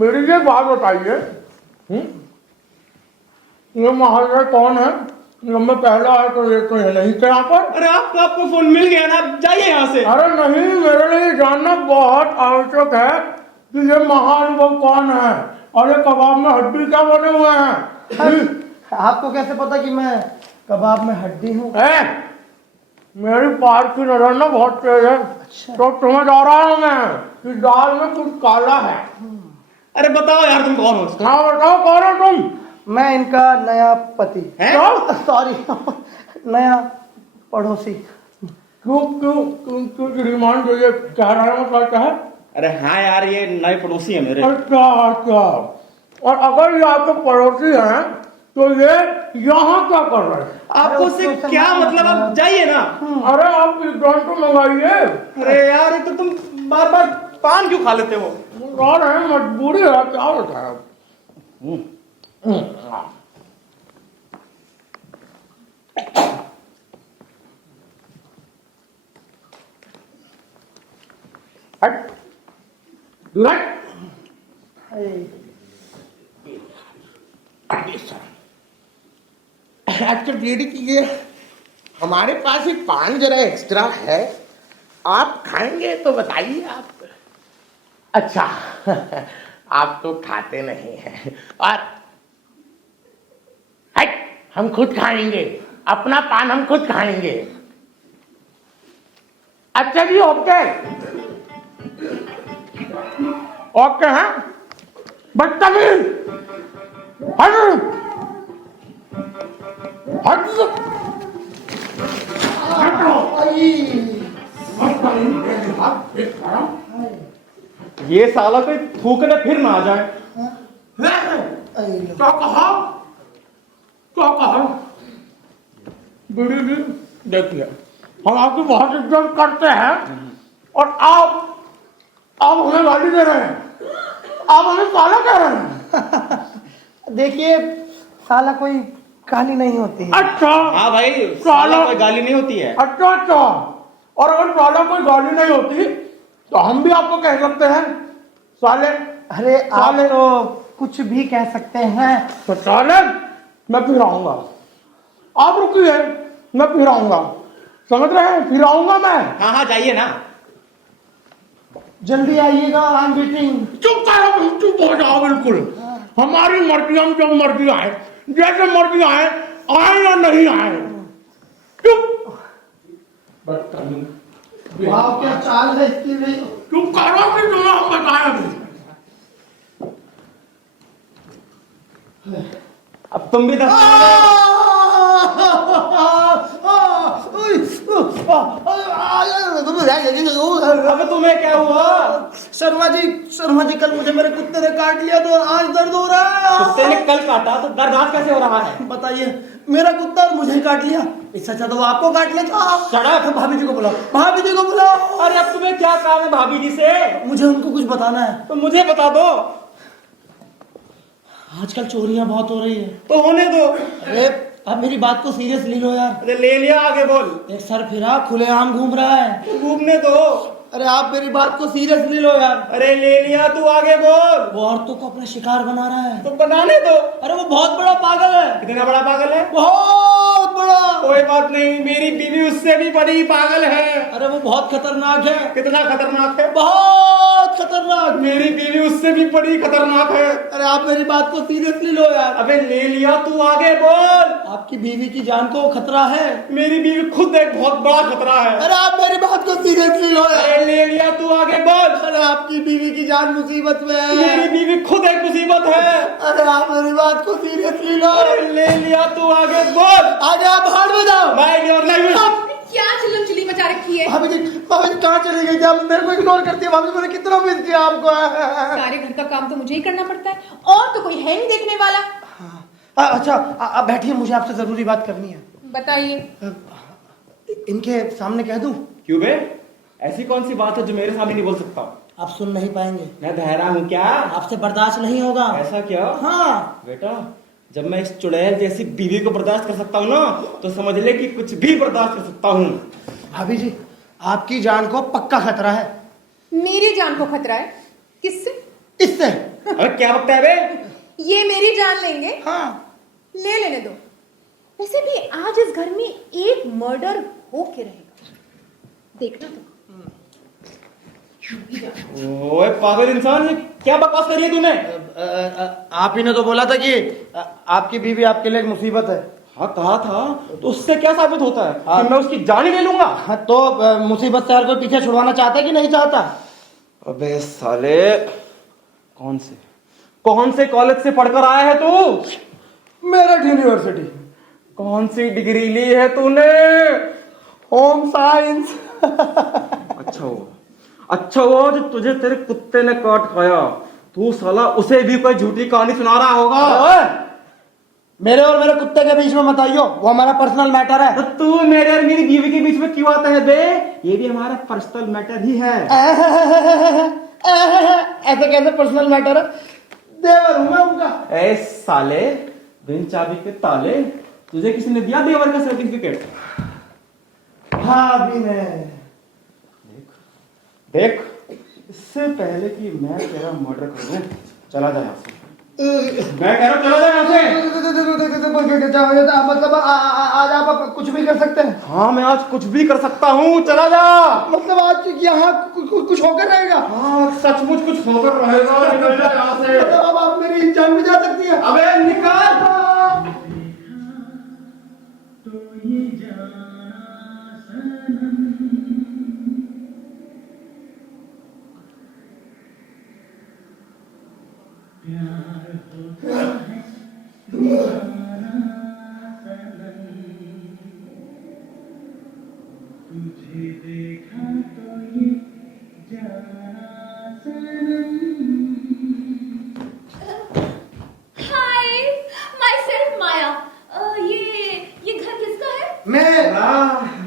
मेरी ये बात बताइए, ये माहौल में कौन है? जब मैं पहला आया तो ये तो है नहीं थे यहाँ पर। अरे आपको फोन मिल गया ना, आप जाइए यहाँ से। अरे नहीं, मेरे लिए जानना बहुत आवश्यक है कि ये महानुभव कौन है और ये कबाब में हड्डी क्या बने हुए हैं। आपको कैसे पता कि मैं कबाब में हड्डी हूँ? मेरी पार की नजर ना बहुत तेज है। अच्छा। तो तुम्हें जा रहा हूँ मैं कि दाल में कुछ काला है। अरे बताओ यार तुम कौन हो? हाँ बताओ कौन हो तुम? मैं इनका नया पति। हैं? सॉरी नया पड़ोसी। क्यों क्यों क्यों क्यों श्रीमान जो ये कह रहा है मतलब क्या है? अरे हाँ यार, ये नए पड़ोसी है मेरे। अच्छा अच्छा। और अगर ये आपके पड़ोसी हैं तो ये यहाँ क्या कर रहे हैं? आपको उससे क्या मतलब? आप जाइए ना। अरे आप इस तो मंगाइए। अरे यार, एक तो तुम बार बार पान क्यों खा लेते हो? मंगा रहे हैं, मजबूरी है, क्या होता है? हट हट। अच्छा बीड़ी कीजिए, हमारे पास एक पान जरा एक्स्ट्रा है, आप खाएंगे तो बताइए आप। अच्छा आप तो खाते नहीं हैं, और हट, हम खुद खाएंगे, अपना पान हम खुद खाएंगे। अच्छा जी ओके ओके हैं, बदतमीज, हट ये साला कोई थूकने फिर ना आ जाए। क्या कहा? क्या कहा? बीड़ी जी देखिए, हम आपकी बहुत इज्जत करते हैं और आप हमें गाली दे रहे हैं, आप हमें साला कह रहे हैं। देखिए, साला कोई गाली नहीं होती है। अच्छा हाँ भाई, साला कोई गाली नहीं होती है। अच्छा अच्छा। और अगर साला कोई गाली नहीं होती तो हम भी आपको कह सकते हैं साले। अरे आप तो कुछ भी कह सकते हैं। तो साले मैं फिर आऊंगा, आप रुकिए, मैं फिर आऊंगा, समझ रहे हैं? फिर आऊंगा मैं। हाँ हाँ, जाइए ना। जल्दी आइएगा, आई एम वेटिंग। चुप करो, चुप हो जाओ बिल्कुल। हमारी मर्जी, हम जब मर्जी आए, जैसे मर्जी आए या नहीं आए। चुप। वाह क्या चाल है इसकी भी। चुप करो कि तुम्हें हम बताएं अभी। अब तुम भी अब तुम्हें क्या हुआ? शर्मा जी कल मुझे मेरे कुत्ते ने काट लिया तो आज दर्द हो रहा है। कुत्ते ने कल काटा तो दर्द आज कैसे हो रहा है? बताइए, मेरा कुत्ता और मुझे ही काट लिया, इससे अच्छा तो वो आपको काट लेता। सड़क। भाभी जी को बुलाओ, भाभी जी को बुलाओ। अरे अब तुम्हें क्या काम है भाभी जी से? मुझे उनको कुछ बताना है। तो मुझे बता दो। आजकल चोरियां बहुत हो रही है। तो होने दो। अरे अब मेरी बात को सीरियस ले लो यार। अरे ले लिया, आगे बोल। एक सर फिरा खुलेआम घूम रहा है। घूमने दो। अरे आप मेरी बात को सीरियस ले लो यार। अरे ले लिया, तू आगे बोल। वो औरतों को अपना शिकार बना रहा है। तो बनाने दो। अरे वो बहुत बड़ा पागल है। कितना बड़ा पागल है? बहुत बड़ा। कोई बात नहीं, मेरी बीवी उससे भी बड़ी पागल है। अरे वो बहुत खतरनाक है। कितना खतरनाक है? बहुत खतरनाक। मेरी बीवी उससे भी बड़ी खतरनाक है। अरे आप मेरी बात को सीरियसली लो यार। अबे ले लिया, तू आगे बोल। आपकी बीवी की जान को खतरा है। मेरी बीवी खुद एक बहुत बड़ा खतरा है। अरे आप मेरी बात को सीरियसली लो यार। अरे ले लिया, तू आगे बोल। अरे आपकी बीवी की जान मुसीबत में है। मेरी बीवी खुद एक मुसीबत है। अरे आप मेरी बात को सीरियसली लो। अरे ले लिया, तू आगे बोल। आगे आप भाड़ में जाओ। माय और लाइफ। आपने क्या चिल्लम चिल्ली मचा रखी है? भाभी जी कहाँ चली गई थी? आप मेरे को इग्नोर करती है। भाभी जी, मैंने कितना मिस किया आपको। सारे घर का काम तो मुझे ही करना पड़ता है, और तो कोई है नहीं देखने वाला। अच्छा आप बैठिए, मुझे आपसे जरूरी बात करनी है। बताइए। इनके सामने कह दूं? क्यों बे? ऐसी कौन सी बात है जो मेरे सामने नहीं बोल सकता? आप सुन नहीं पाएंगे। मैं बहरा हूँ क्या? आपसे बर्दाश्त नहीं होगा। ऐसा क्या? हाँ बेटा, जब मैं इस चुड़ैल जैसी बीवी को बर्दाश्त कर सकता हूँ ना, तो समझ ले कि कुछ भी बर्दाश्त कर सकता हूँ। भाभी जी, आपकी जान को पक्का खतरा है। मेरी जान को खतरा है? किससे? इससे। अरे क्या बकता है बे? ये मेरी जान लेंगे? हाँ। ले लेने दो। वैसे भी आज इस घर में एक मर्डर हो के रहेगा, देखना तुम। ओए पागल इंसान, ये क्या बकवास करी है तूने? आप ही ने तो बोला था कि आपकी बीवी आपके लिए एक मुसीबत है। हाँ कहा था, तो उससे क्या साबित होता है कि मैं उसकी जान ही ले लूंगा? हाँ तो मुसीबत से हर कोई पीछे छुड़वाना चाहता है कि नहीं चाहता? अबे साले, कौन से कॉलेज से पढ़कर आया है तू? मेरठ यूनिवर्सिटी। कौन सी डिग्री ली है तूने? Home science. अच्छा हुआ जो तुझे तेरे कुत्ते ने काट खाया। तू साला उसे भी कोई झूठी कहानी सुना रहा होगा। ओए, मेरे और मेरे कुत्ते के बीच में मत आइयो, वो हमारा पर्सनल मैटर है। तो तू मेरे और मेरी बीवी के बीच में क्यों आता है बे? ये भी हमारा पर्सनल मैटर ही है। ऐसे कैसे पर्सनल मैटर है? देवर हूं मैं उनका। ए साले, बिन चाबी के ताले, तुझे किसी ने दिया देवर का सर्टिफिकेट? भाभी ने। देख, इससे पहले कि मैं तेरा मर्डर कर दूं, चला जा यहाँ से। मैं कह रहा हूँ चला जा यहाँ से। मतलब आज आप कुछ भी कर सकते हैं? हाँ, मैं आज कुछ भी कर सकता हूँ, चला जा। मतलब आज यहाँ कुछ होकर रहेगा? हाँ, सचमुच कुछ होकर रहेगा। निकल जा यहाँ से। मतलब अब आप मेरी जान भी जा सकती है? अबे निकाल। हाय, myself माया। ये घर किसका है? मेरा।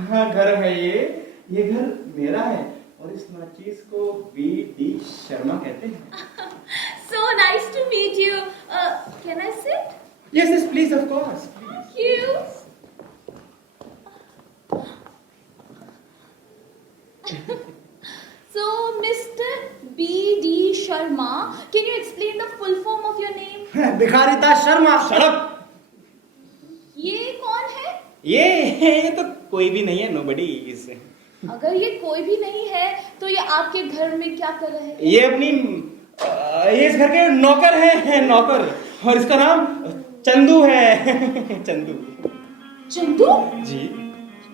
हाँ, घर है ये घर मेरा है और इस नाचीज को बी.डी. शर्मा कहते हैं। So nice to meet you. Can I sit? Yes, please, of course. Thank you. So, Mr. B.D. Sharma, can you explain the full form of your name? भिखारी दास शर्मा। Shut up. ये कौन है? ये तो कोई भी नहीं है, nobody is। अगर ये कोई भी नहीं है, तो ये आपके घर में क्या कर रहे हैं? ये इस घर के नौकर है नौकर, और इसका नाम चंदू है। चंदू। चंदू? जी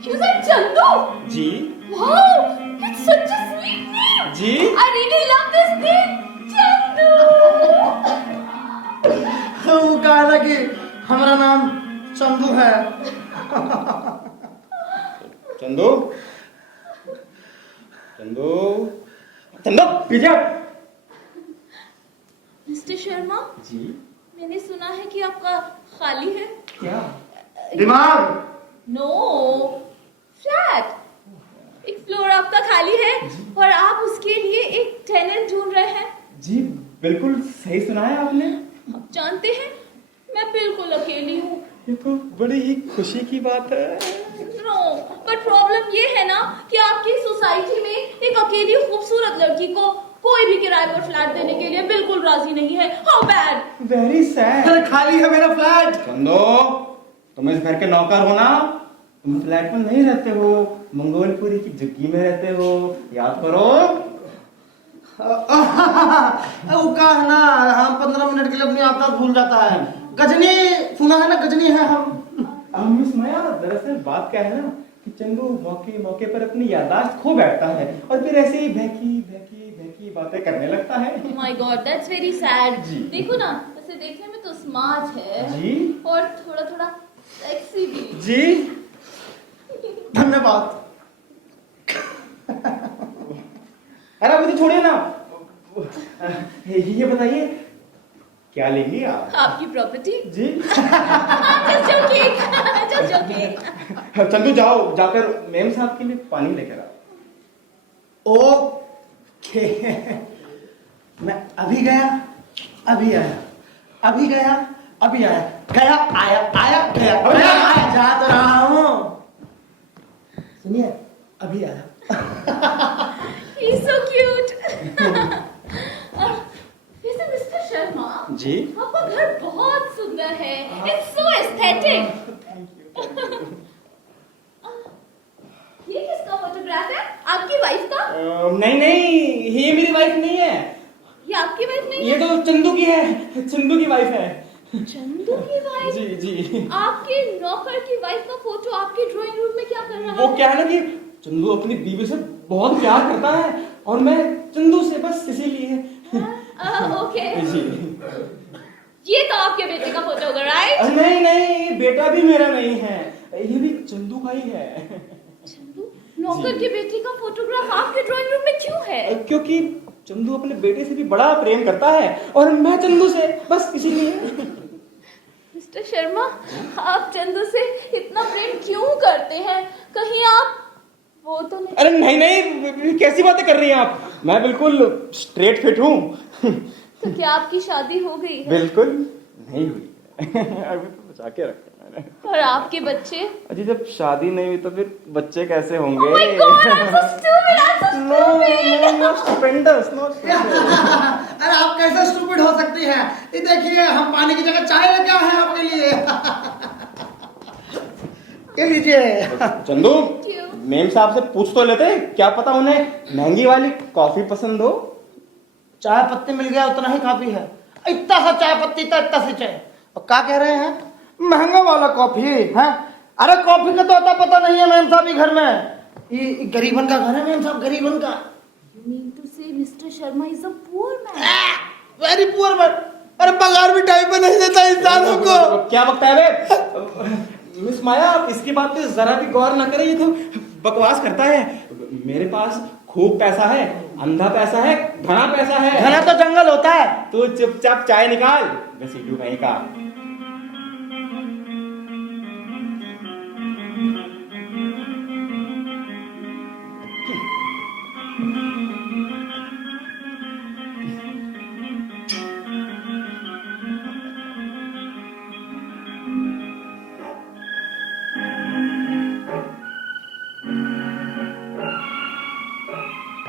You said Chandu? Ji Wow, it's such a sweet name. Ji. I really love this name, Chandu. वो कहा ना कि हमारा नाम चंदू है। चंदू चंदू चंदू पीछे। मिस्टर शर्मा, जी मैंने सुना है कि आपका खाली है। क्या? दिमाग। No, flat. एक फ्लोर आपका खाली है और आप उसके लिए एक टेनेंट ढूंढ रहे हैं। जी बिल्कुल सही सुना है आपने। आप जानते हैं, मैं बिल्कुल अकेली हूँ। ये तो बड़ी ही खुशी की बात है। नो, पर प्रॉब्लम ये है ना कि आपकी सोसाइटी में एक अकेली खूबसूरत लड़की को कोई भी किराए पर फ्लैट देने के लिए बिल्कुल राजी नहीं है। How bad. Very sad. अरे खाली है मेरा फ्लैट। चंदो, तुम इस घर के नौकर हो ना, तुम फ्लैट में नहीं रहते हो, मंगोलपुरी की झुग्गी में रहते हो, याद करो। वो कहा है ना, हम 15 मिनट के लिए अपनी आदत भूल जाता है। गजनी सुना है ना, गजनी है हम। मिस माया, दरअसल बात क्या है ना कि चंदू मौके मौके पर अपनी याददाश्त खो बैठता है और फिर ऐसे ही बहकी बातें करने लगता है। My God, that's very sad. जी। देखो ना, वैसे देखने में तो स्मार्ट है जी और थोड़ा थोड़ा सेक्सी भी। जी धन्यवाद। अरे अभी तो छोड़िए ना, ये बताइए क्या लेंगे आप? आपकी प्रॉपर्टी। जी जस्ट जोकिंग। चंदू जाओ, जाकर मेम साहब के लिए पानी लेकर आओ। ओके। मैं अभी गया, अभी आया, अभी गया, अभी आया, गया आया, आया गया, गया आया, जा तो रहा हूँ। सुनिए, अभी आया। He's so cute. वैसे मिस्टर शर्मा, जी आपका घर बहुत सुंदर है। It's so aesthetic. ये किसका फोटोग्राफ है? आपकी वाइफ का? नहीं, ये मेरी वाइफ नहीं है। ये आपकी वाइफ नहीं ये है? तो चंदू की है, चंदू की वाइफ है। चंदू की वाइफ? जी जी। आपके नौकर की वाइफ का फोटो आपके ड्राइंग रूम में क्या कर रहा है? वो क्या है ना कि चंदू अपनी बीवी से बहुत प्यार करता है और मैं चंदू से बस इसीलिए। ओके। जी। ये तो आपके बेटे का फोटो होगा, राइट? नहीं, बेटा भी मेरा नहीं है, ये भी चंदू का ही है। चंदू, नौकर की बेटी का फोटोग्राफ आपके ड्राइंग रूम में क्यों है? क्योंकि चंदू अपने बेटे से भी बड़ा प्रेम करता है और मैं चंदू से, बस इसीलिए। मिस्टर शर्मा, आप चंदू से इतना प्रेम क्यों करते हैं? कहीं आप वो तो नहीं? अरे नहीं नहीं, कैसी बातें कर रही हैं आप? मैं बिल्कुल स्ट्रेट फिट हूँ। तो क्या आपकी शादी हो गई है? बिल्कुल नहीं हुई है। अभी तो बचा के रखा है मैंने। और आपके बच्चे? अजी जब शादी नहीं हुई तो फिर बच्चे कैसे होंगे? Oh my God, I'm so stupid, I'm so No, stupid. no, not stupendous, not stupendous. अरे आप कैसे स्टूपिड हो सकती हैं? ये देखिए, हम पानी की जगह चाय लेके आए हैं आपके लिए। ये लीजिए। चंदू, क्यों? मेम साहब से पूछ तो लेते, क्या पता उन्हें महंगी वाली कॉफी पसंद हो। चाय पत्ती मिल गया उतना ही काफी है। इतना सा चाय पत्ती था, इतना सी चाय। और क्या कह रहे हैं? महंगा वाला कॉफी है? अरे कॉफी का तो अता पता नहीं है मैम साहब के घर में। ये गरीबन का घर है मैम साहब, गरीबन का। You mean to say Mr. Sharma is a poor man? Very poor man. अरे पगार भी टाइम पे नहीं देता इंसानों को। क्या बकता है बे? मिस माया, आप इसकी बात पे जरा भी गौर ना करें, ये तो बकवास करता है। मेरे पास खूब पैसा है, अंधा पैसा है, घना पैसा है। घना तो जंगल होता है। तू चुपचाप चाय निकाल, घसीटू कहीं का।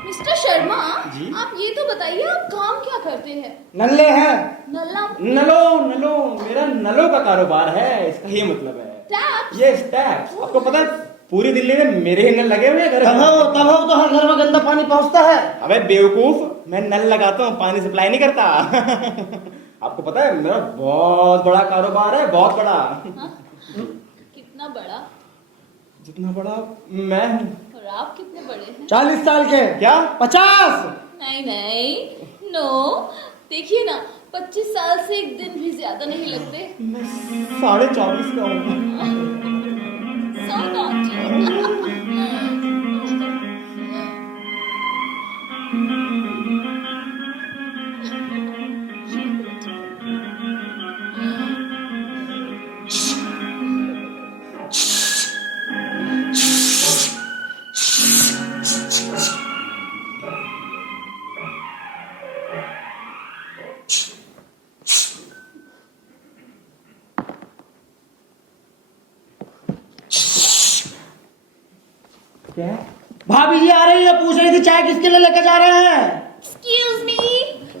मिस्टर शर्मा, जी? आप ये तो बताइए, आप काम क्या करते हैं? नल्ले हैं। नल्ला? नलो, मेरा नलों का कारोबार है, इसका ये मतलब है। टैप्स? ये टैप्स। आपको पता है पूरी दिल्ली में मेरे ही नल लगे हुए हैं घर में। तब तो हर घर में गंदा पानी पहुंचता है। अबे बेवकूफ, मैं नल लगाता हूँ, पानी सप्लाई नहीं करता। आपको पता है मेरा बहुत बड़ा कारोबार है, बहुत बड़ा। हाँ? कितना बड़ा? जितना बड़ा मैं हूँ। और आप कितने बड़े हैं? 40 साल के। क्या? 50। नहीं, नो। देखिए ना, 25 साल से एक दिन भी ज्यादा नहीं लगते। मैं 24.5 का हूँ। So naughty. क्या? भाभी जी आ रही है, पूछ रही थी चाय किसके लिए लेकर जा रहे हैं। Excuse me,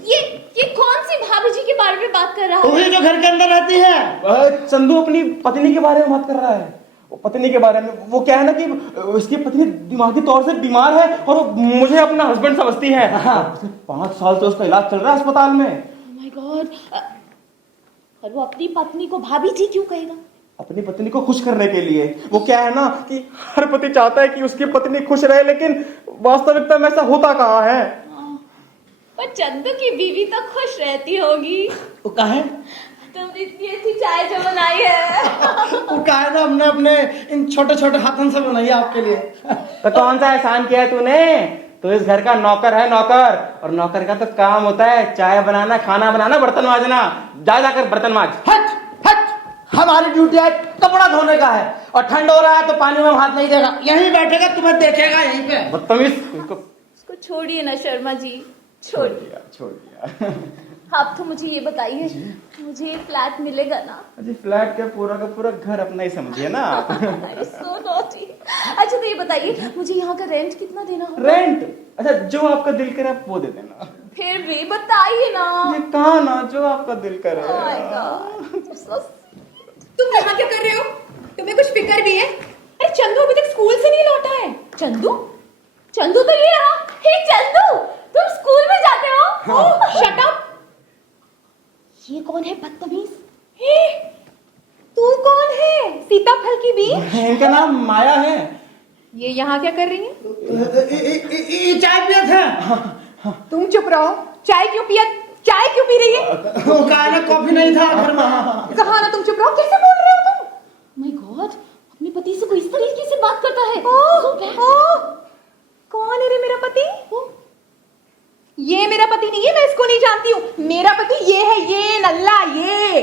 ये कौन सी भाभी जी के बारे में बात कर रहा वही है? जो घर के अंदर रहती है। चंदू अपनी पत्नी के बारे में बात कर रहा है। वो पत्नी के बारे में, वो क्या है ना कि उसकी पत्नी दिमागी तौर से बीमार है और वो मुझे अपना हस्बैंड समझती है। 5 साल से उसका इलाज चल रहा है अस्पताल में। Oh my God. और वो अपनी पत्नी को भाभी जी क्यों कहेगा? अपनी पत्नी को खुश करने के लिए। वो क्या है ना कि हर पति चाहता है कि उसकी पत्नी खुश रहे, लेकिन वास्तविकता में ऐसा होता कहाँ है। पर चंदू की बीवी तो खुश रहती होगी। वो कहे तुमने इतनी अच्छी चाय जो बनाई है। वो कहे ना, हमने अपने इन छोटे छोटे हाथों से बनाई है आपके लिए। तो कौन सा एहसान किया है तूने? तो इस घर का नौकर है, नौकर। और नौकर का तो काम होता है चाय बनाना, खाना बनाना, बर्तन मांजना। जा जाकर बर्तन मांज। हट हट, हमारी ड्यूटी आज कपड़ा धोने का है। और ठंड हो रहा है तो पानी में हाथ नहीं देगा, यहीं बैठेगा, तुम्हें देखेगा यहीं पे। बदतमीज। उसको छोड़िए ना शर्मा जी, छोड़िए। छोड़ दिया। आप तो मुझे ये बताइए, मुझे फ्लैट मिलेगा ना? अजी फ्लैट का पूरा घर अपना ही समझिए ना आप। So naughty. अच्छा तो ये बताइए, मुझे यहाँ का रेंट कितना देना होगा? रेंट? अच्छा जो आपका दिल करे आप वो दे देना। फिर भी बताइए ना। ये कहा ना, जो आपका दिल करे। Oh my God. So तुम यहाँ क्या कर रहे हो? तुम्हें कुछ फिक्र भी है? अरे चंदू अभी तक स्कूल से नहीं लौटा है। चंदू? चंदू तो ये रहा। हे चंदू, तुम स्कूल में जाते हो? ओह, शट अप। ये कौन है बदतमीज? हे, तू कौन है? सीताफल की बीज? इनका नाम माया है। ये यहाँ क्या कर रही है? ये चाय पिए थे। तुम चुप रहो। चाय क्यों पी रही है? वो कहा ना कॉफी नहीं था घर में। कहा ना तुम चुप रहो। कैसे बोल रहे हो तुम? माय गॉड, अपने पति से कोई इस तरीके से बात करता है। ओह, जानती हूँ, मेरा पति ये है, ये नल्ला, ये।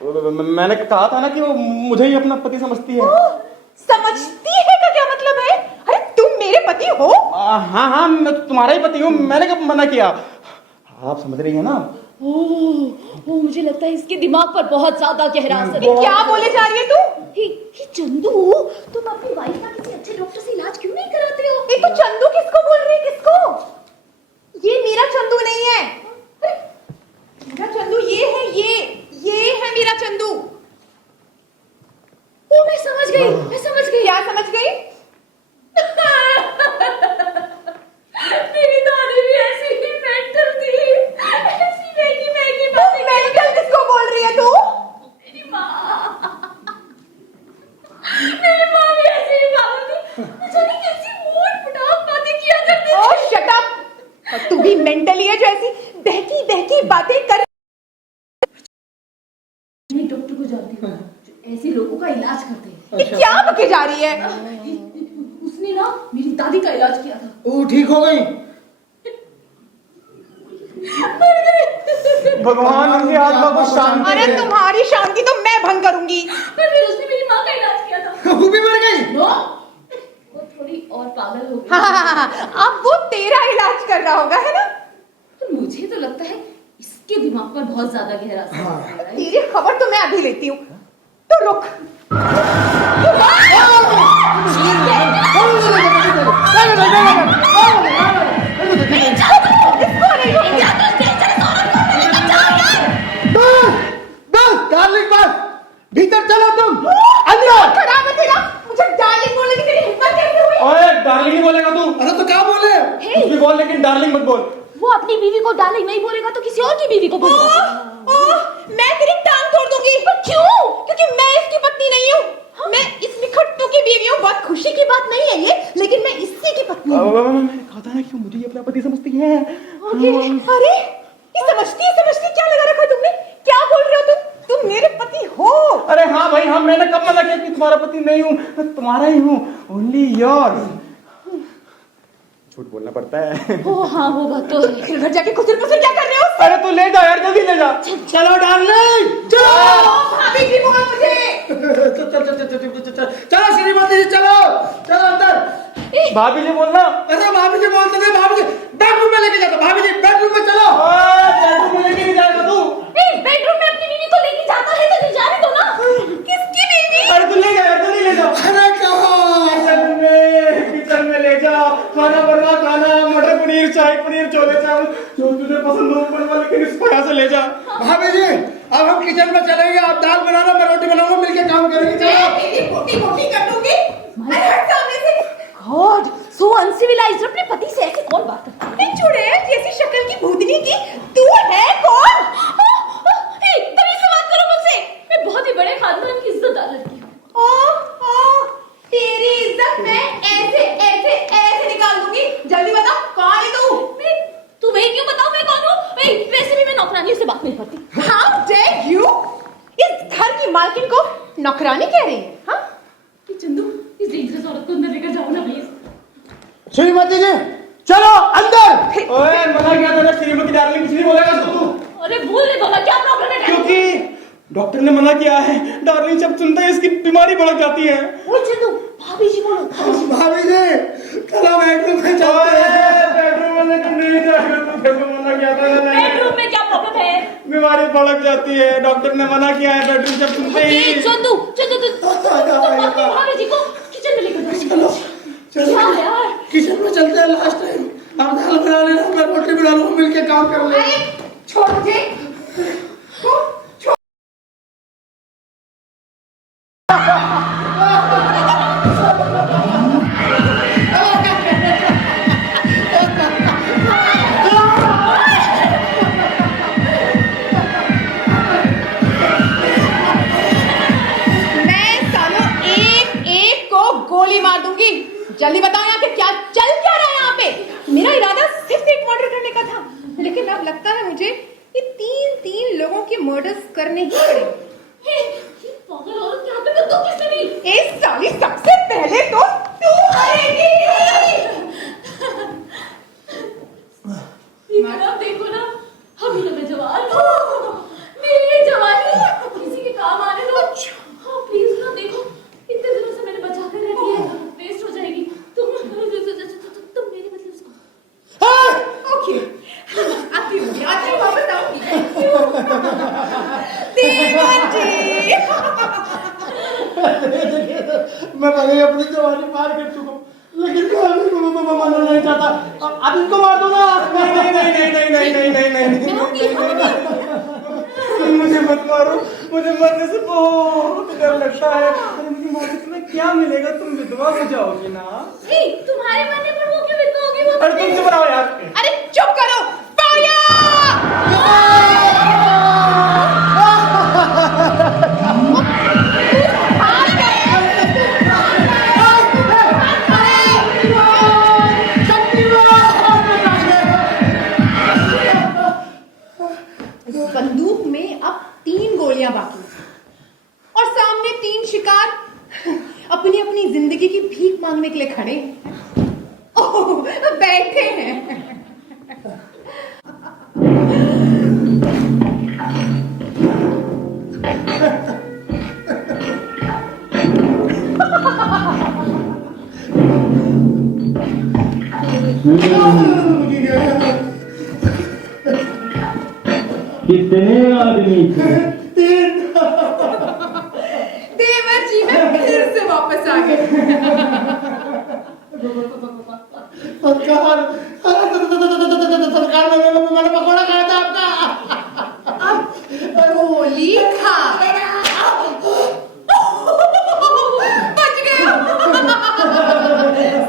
मैंने कहा था ना कि वो मुझे ही अपना पति समझती है। समझती है का क्या मतलब है? अरे तुम मेरे पति हो? हाँ हाँ, मैं तो तुम्हारा ही पति हूँ, मैंने कब मना किया? आप समझ रही है ना? ओ, मुझे लगता है इसके दिमाग पर बहुत ज्यादा गहरा असर ये है। क्या बोले जा रही है तू? हे चंदू, तुम अपनी वाइफ का किसी अच्छे डॉक्टर से इलाज क्यों नहीं कराते हो? ये तो चंदू किसको बोल रही है? किसको? ये मेरा चंदू नहीं है। अरे, मेरा चंदू ये है, ये है मेरा चंदू। ओ, मैं समझ गई। क्या समझ गई? मेरी दादी भी ऐसी ही मेंटल थी, ऐसी मैगी बातें। मेंटल किसको बोल रही है तू? मेरी माँ भी ऐसी ही पागल थी, जाने कैसी मोट पटाख बातें किया करती थी। ओह शट अप। और तू भी मेंटली है जो ऐसी बहकी बहकी बातें कर। मैं एक डॉक्टर को जानती हूँ जो ऐसे लोगों का इलाज करते हैं। ये क्या बके जा रही है? उसने ना मेरी दादी का इलाज किया था। वो ठीक हो गई? भगवान उनके आत्मा को शांति अरे दे। तुम्हारी शांति तो मैं भंग करूंगी। पर फिर उसने मेरी माँ का इलाज किया था। वो भी मर गई? नो, वो थोड़ी और पागल हो गई। हाँ, अब वो तेरा इलाज कर रहा होगा, है ना? तो मुझे तो लगता है इसके दिमाग पर बहुत ज्यादा गहरा असर पड़ रहा है। तेरी खबर तो मैं अभी लेती हूँ। तो रुक। डार्लिंग बस, भीतर चलो तुम, अंदर। खराब है तेरा। मुझे डार्लिंग बोलने की तेरी हिम्मत कैसे हुई? ओए, डार्लिंग ही बोलेगा तू? अरे तो क्या बोले? कुछ भी बोल, लेकिन डार्लिंग मत बोल। वो अपनी बीवी को डार्लिंग नहीं बोलेगा तो किसी और की बीवी को बोलेगा। मैं तेरी टांग तोड़ दूंगी। पर क्यों? क्योंकि मैं इसकी पत्नी नहीं हूँ। मैं इस निखट्टू की बीवी हूँ। बहुत खुशी की बात नहीं है ये, लेकिन मैं इसी की पत्नी हूँ। मैंने कहा था ना कि मुझे ही अपना पति समझती है। अरे ये समझती क्या लगा रखा तुमने? क्या बोल रहे हो तुम? तुम मेरे पति हो? अरे हाँ भाई हाँ, मैंने कब मना किया कि तुम्हारा पति नहीं हूँ, मैं तुम्हारा ही हूँ, ओनली योर। झूठ बोलना पड़ता है। ओ हाँ, वो बात तो है। फिर घर जाके खुसर पुसर क्या कर रहे हो? अरे तू ले जा यार, जल्दी ले जा। चलो डार्लिंग, चलो। भाभी जी बोल मुझे। चलो श्रीमती जी, चलो चलो अंदर। भाभी जी बोलना। अरे भाभी जी बोलते थे, भाभी जी बेडरूम में लेके जाता। भाभी जी बेडरूम में चलो। बेडरूम में लेके नहीं जाएगा तू? बेडरूम में अपनी बीवी को लेके जाता है तो ले जाने दो ना। किसकी बीवी? अरे तू ले जा यार, जल्दी ले जा। अरे कहाँ? किचन में ले जा। खाना बनवा, खाना, मटर पनीर, शाही पनीर, छोले चावल, जो तुझे पसंद हो बनवा, लेकिन इसको यहाँ से ले जा। भाभी जी अब हम किचन में चलेंगे, आप दाल बनाना, मैं रोटी बनाऊंगा, मिलके काम करेंगे। चलो। तेरी मोटी कर दूंगी। अरे हट सामने से। गॉड, सो अनसिविलाइज्ड। अपने पति से ऐसे कौन बात करता है? नहीं चुड़ैल जैसी शक्ल की भूतनी की तू है कौन? तभी से बात करो मुझसे। मैं बहुत ही बड़े खानदान की इज्जतदार लड़की हूँ। तेरी इज्जत मैं ऐसे निकाल दूंगी। जल्दी बता कौन है तू? तुम्हें क्यों बताऊं मैं कौन हूँ? वैसे भी मैं नौकरानियों से बात नहीं करती। How dare you? इस घर की मालकिन को नौकरानी कह रही है? हाँ? कि चंदू, इस डेंजरस औरत को अंदर लेकर जाओ ना प्लीज। श्रीमती जी चलो अंदर। ओए, मना किया था ना श्रीमती डार्लिंग, कुछ नहीं बोलेगा तू। अरे बोलने दो ना, क्या प्रॉब्लम है? क्योंकि डॉक्टर ने मना किया है। डार्लिंग जब सुनता है इसकी बीमारी बढ़ जाती है। ओए चंदू, भाभी जी बोलो। भाभी जी चलो बेडरूम में चलते हैं। बेडरूम में लेकर नहीं जाएगा तू, फिर तो मना किया था ना। बेडरूम में क्या प्रॉब्लम है? बीमारी भड़क जाती है, डॉक्टर ने मना किया है। बेडरूम जब सुनते ही चंदू, अपनी भाभी जी को किचन में लेकर जाओ। चलो क्या यार? किचन में चलते हैं, लास्ट टाइम। आप दाल बना लेना, मैं रोटी बना लूंगा, मिलके काम कर लेंगे। अरे छोड़ मुझे। गोली मार दूंगी। जल्दी बताओ यहाँ पे क्या चल क्या रहा है? यहाँ पे मेरा इरादा सिर्फ एक मर्डर करने का था, लेकिन अब लगता है मुझे ये तीन लोगों के मर्डर्स करने ही पड़ेंगे। पागल औरत के हाथ में बंदूक किसने दी? इस साली सबसे पहले तो तू मरेगी। आप देख मैं पहले ही अपनी जवानी पार कर चुका हूँ, लेकिन मैं मानना नहीं चाहता। अब इनको मार दो ना। मुझे मत मारो, मुझे मरने से बहुत डर लगता है। अरे मुझे मार के तुम्हें क्या मिलेगा? तुम विधवा हो जाओगी ना। तुम्हारे मरने पर वो क्यों विधवा होगी? वो अरे तुम चुप रहो यार। अरे चुप करो। फायर! बंदूक में अब 3 गोलियां बाकी और सामने 3 शिकार अपनी अपनी जिंदगी की भीख मांगने के लिए खड़े हैं। ओह, बैठे हैं। कितने आदमी थे? देवर जी में फिर से वापस आ गए। सरकार, सरकार मैंने पकौड़ा खाया था आपका। गोली खा बच गया।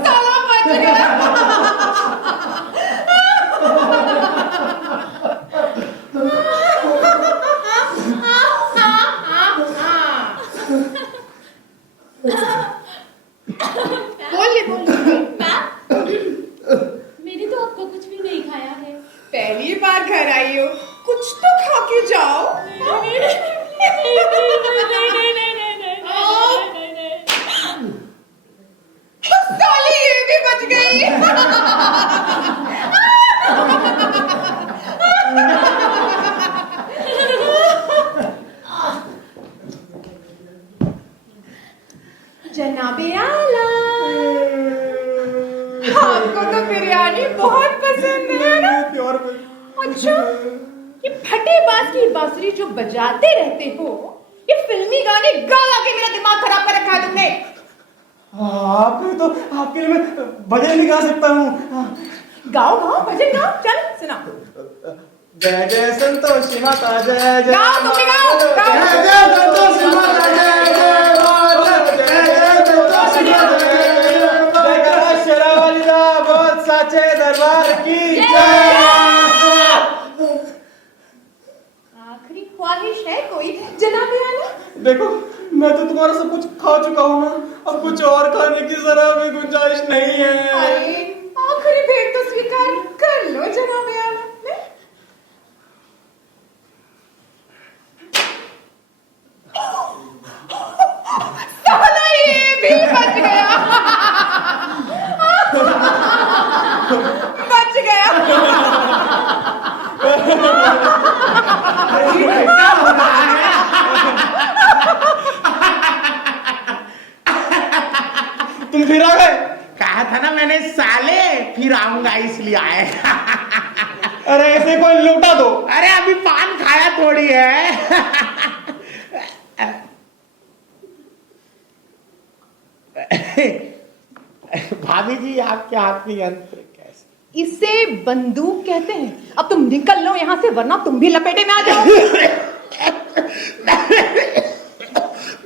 साला बच गया। बोलिए बोलिए। मैंने तो आपको कुछ भी नहीं खाया है। पहली बार घर आई हो, कुछ तो खा के जाओ। साली ये भी बच गई। जनाबे आला, आपको तो बिरयानी बहुत पसंद है ना? अच्छा, ये फटे बांस की बांसुरी जो बजाते रहते हो, ये फिल्मी गाने गा गा के मेरा दिमाग खराब कर रखा है तुमने। आपके तो आपके लिए मैं भजन भी गा सकता हूँ। गाओ गाओ भजन गाओ, चल सुनाओ। जय जय संतोषी माता जय जय। गाओ तुम भी गाओ। जय जय संतोषी माता जय जय माता, जय जय संतोषी माता जय जय। शेरावाली दा बहुत साचे दरबार की जय। आखिरी ख्वाहिश है कोई जनाबे आला? देखो मैं तो तुम्हारा सब कुछ खा चुका हूँ ना, अब कुछ और खाने की जरा भी गुंजाइश नहीं है। अरे आखिरी भेंट तो स्वीकार कर लो जनाबे आला। साला ये भी बच गया। बच गया। तुम फिर आ गए? कहा था ना मैंने साले, फिर आऊंगा इसलिए आए। अरे ऐसे कोई लौटा दो। अरे अभी पान खाया थोड़ी है। भाभी जी आपके हाथ में यंत्र कैसे? इसे बंदूक कहते हैं। अब तुम निकल लो यहाँ से, वरना तुम भी लपेटे में आ जाओ।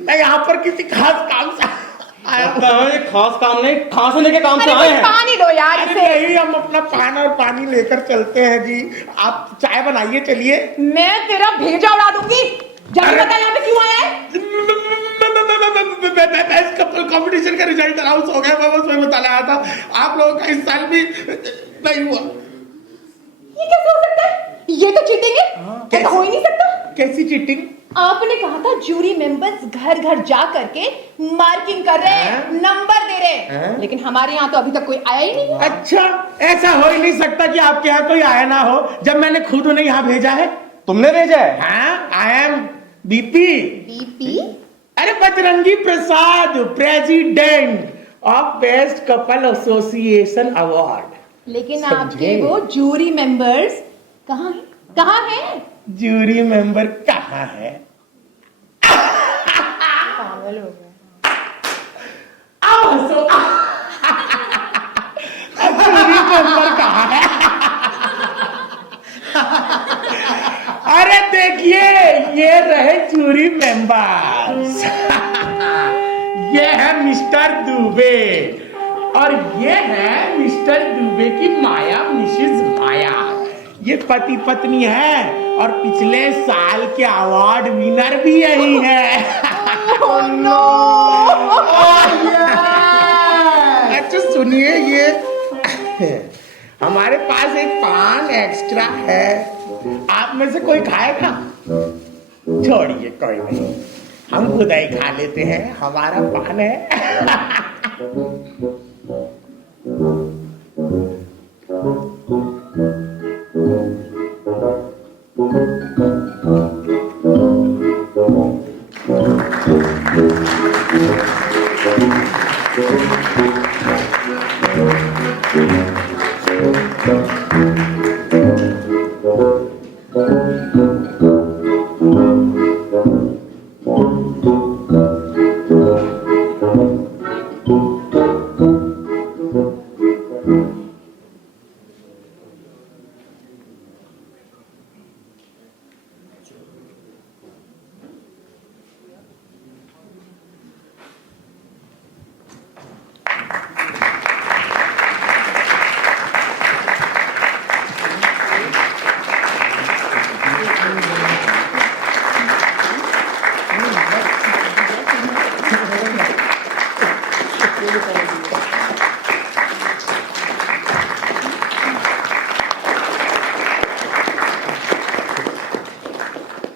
मैं यहाँ पर किसी खास काम से आया हूँ। ये खास काम नहीं, खांसने के काम से अरे आए कुछ हैं। पानी दो यार अरे इसे। नहीं, हम अपना पान और पानी लेकर चलते हैं जी। आप चाय बनाइए, चलिए। मैं तेरा भेजा उड़ा दूंगी। जल्दी बता यहाँ पे क्यों आया है? कंपटीशन का रिजल्ट अनाउंस हो गया, मैं बस वही बताने आया था। आप लोगों का इस साल भी नहीं हुआ। ये कैसे हो सकता है? ये तो चीटिंग है। ऐसा हो ही नहीं सकता। कैसी चीटिंग? आपने कहा था ज्यूरी मेंबर्स घर घर जा करके मार्किंग कर रहे हैं, नंबर दे रहे हैं, लेकिन हमारे यहाँ तो अभी तक कोई आया ही नहीं है। अच्छा, ऐसा हो ही नहीं सकता कि आपके यहाँ कोई आया ना हो, जब मैंने खुद उन्हें यहाँ भेजा है। तुमने भेजा है? हाँ, आई एम बीपी। बीपी? अरे Bajrangi Prasad, president of best couple association award. लेकिन समझे? आपके वो ज्यूरी मेंबर्स कहाँ हैं? कहाँ हैं? ज्यूरी मेंबर कहाँ है? पागल हो गए। मेंबर्स। ये है मिस्टर दुबे और ये है मिस्टर दुबे की माया, मिसेस माया। ये पति पत्नी है और पिछले साल के अवार्ड विनर भी यही है। अच्छा सुनिए, ये हमारे पास एक पान एक्स्ट्रा है, आप में से कोई खाएगा? छोड़िए, कोई नहीं, हम खुद ही खा लेते हैं, हमारा पान है।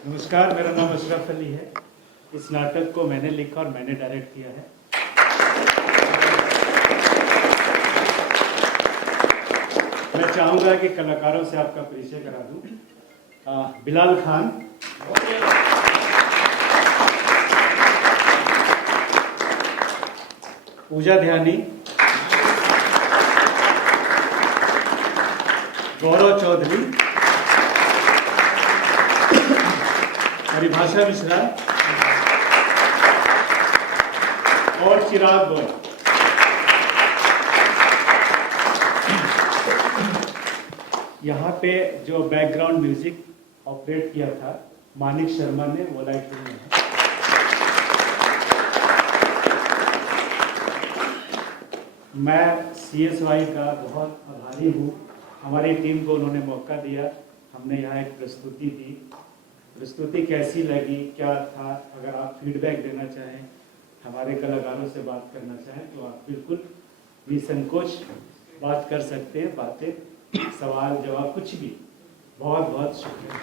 नमस्कार, मेरा नाम अशरफ अली है। इस नाटक को मैंने लिखा और मैंने डायरेक्ट किया है। मैं चाहूंगा कि कलाकारों से आपका परिचय करा दूं। बिलाल खान, पूजा ध्यानी, गौरव चौधरी, परिभाषा मिश्रा और चिराग बोरा। यहाँ पे जो बैकग्राउंड म्यूजिक ऑपरेट किया था मानिक शर्मा ने, वो लाइट में है। मैं CSY का बहुत आभारी हूँ। हमारी टीम को उन्होंने मौका दिया, हमने यहाँ एक प्रस्तुति दी। प्रस्तुति कैसी लगी, क्या था, अगर आप फीडबैक देना चाहें, हमारे कलाकारों से बात करना चाहें तो आप बिल्कुल निसंकोच बात कर सकते हैं। बातें, सवाल जवाब, कुछ भी। बहुत बहुत शुक्रिया।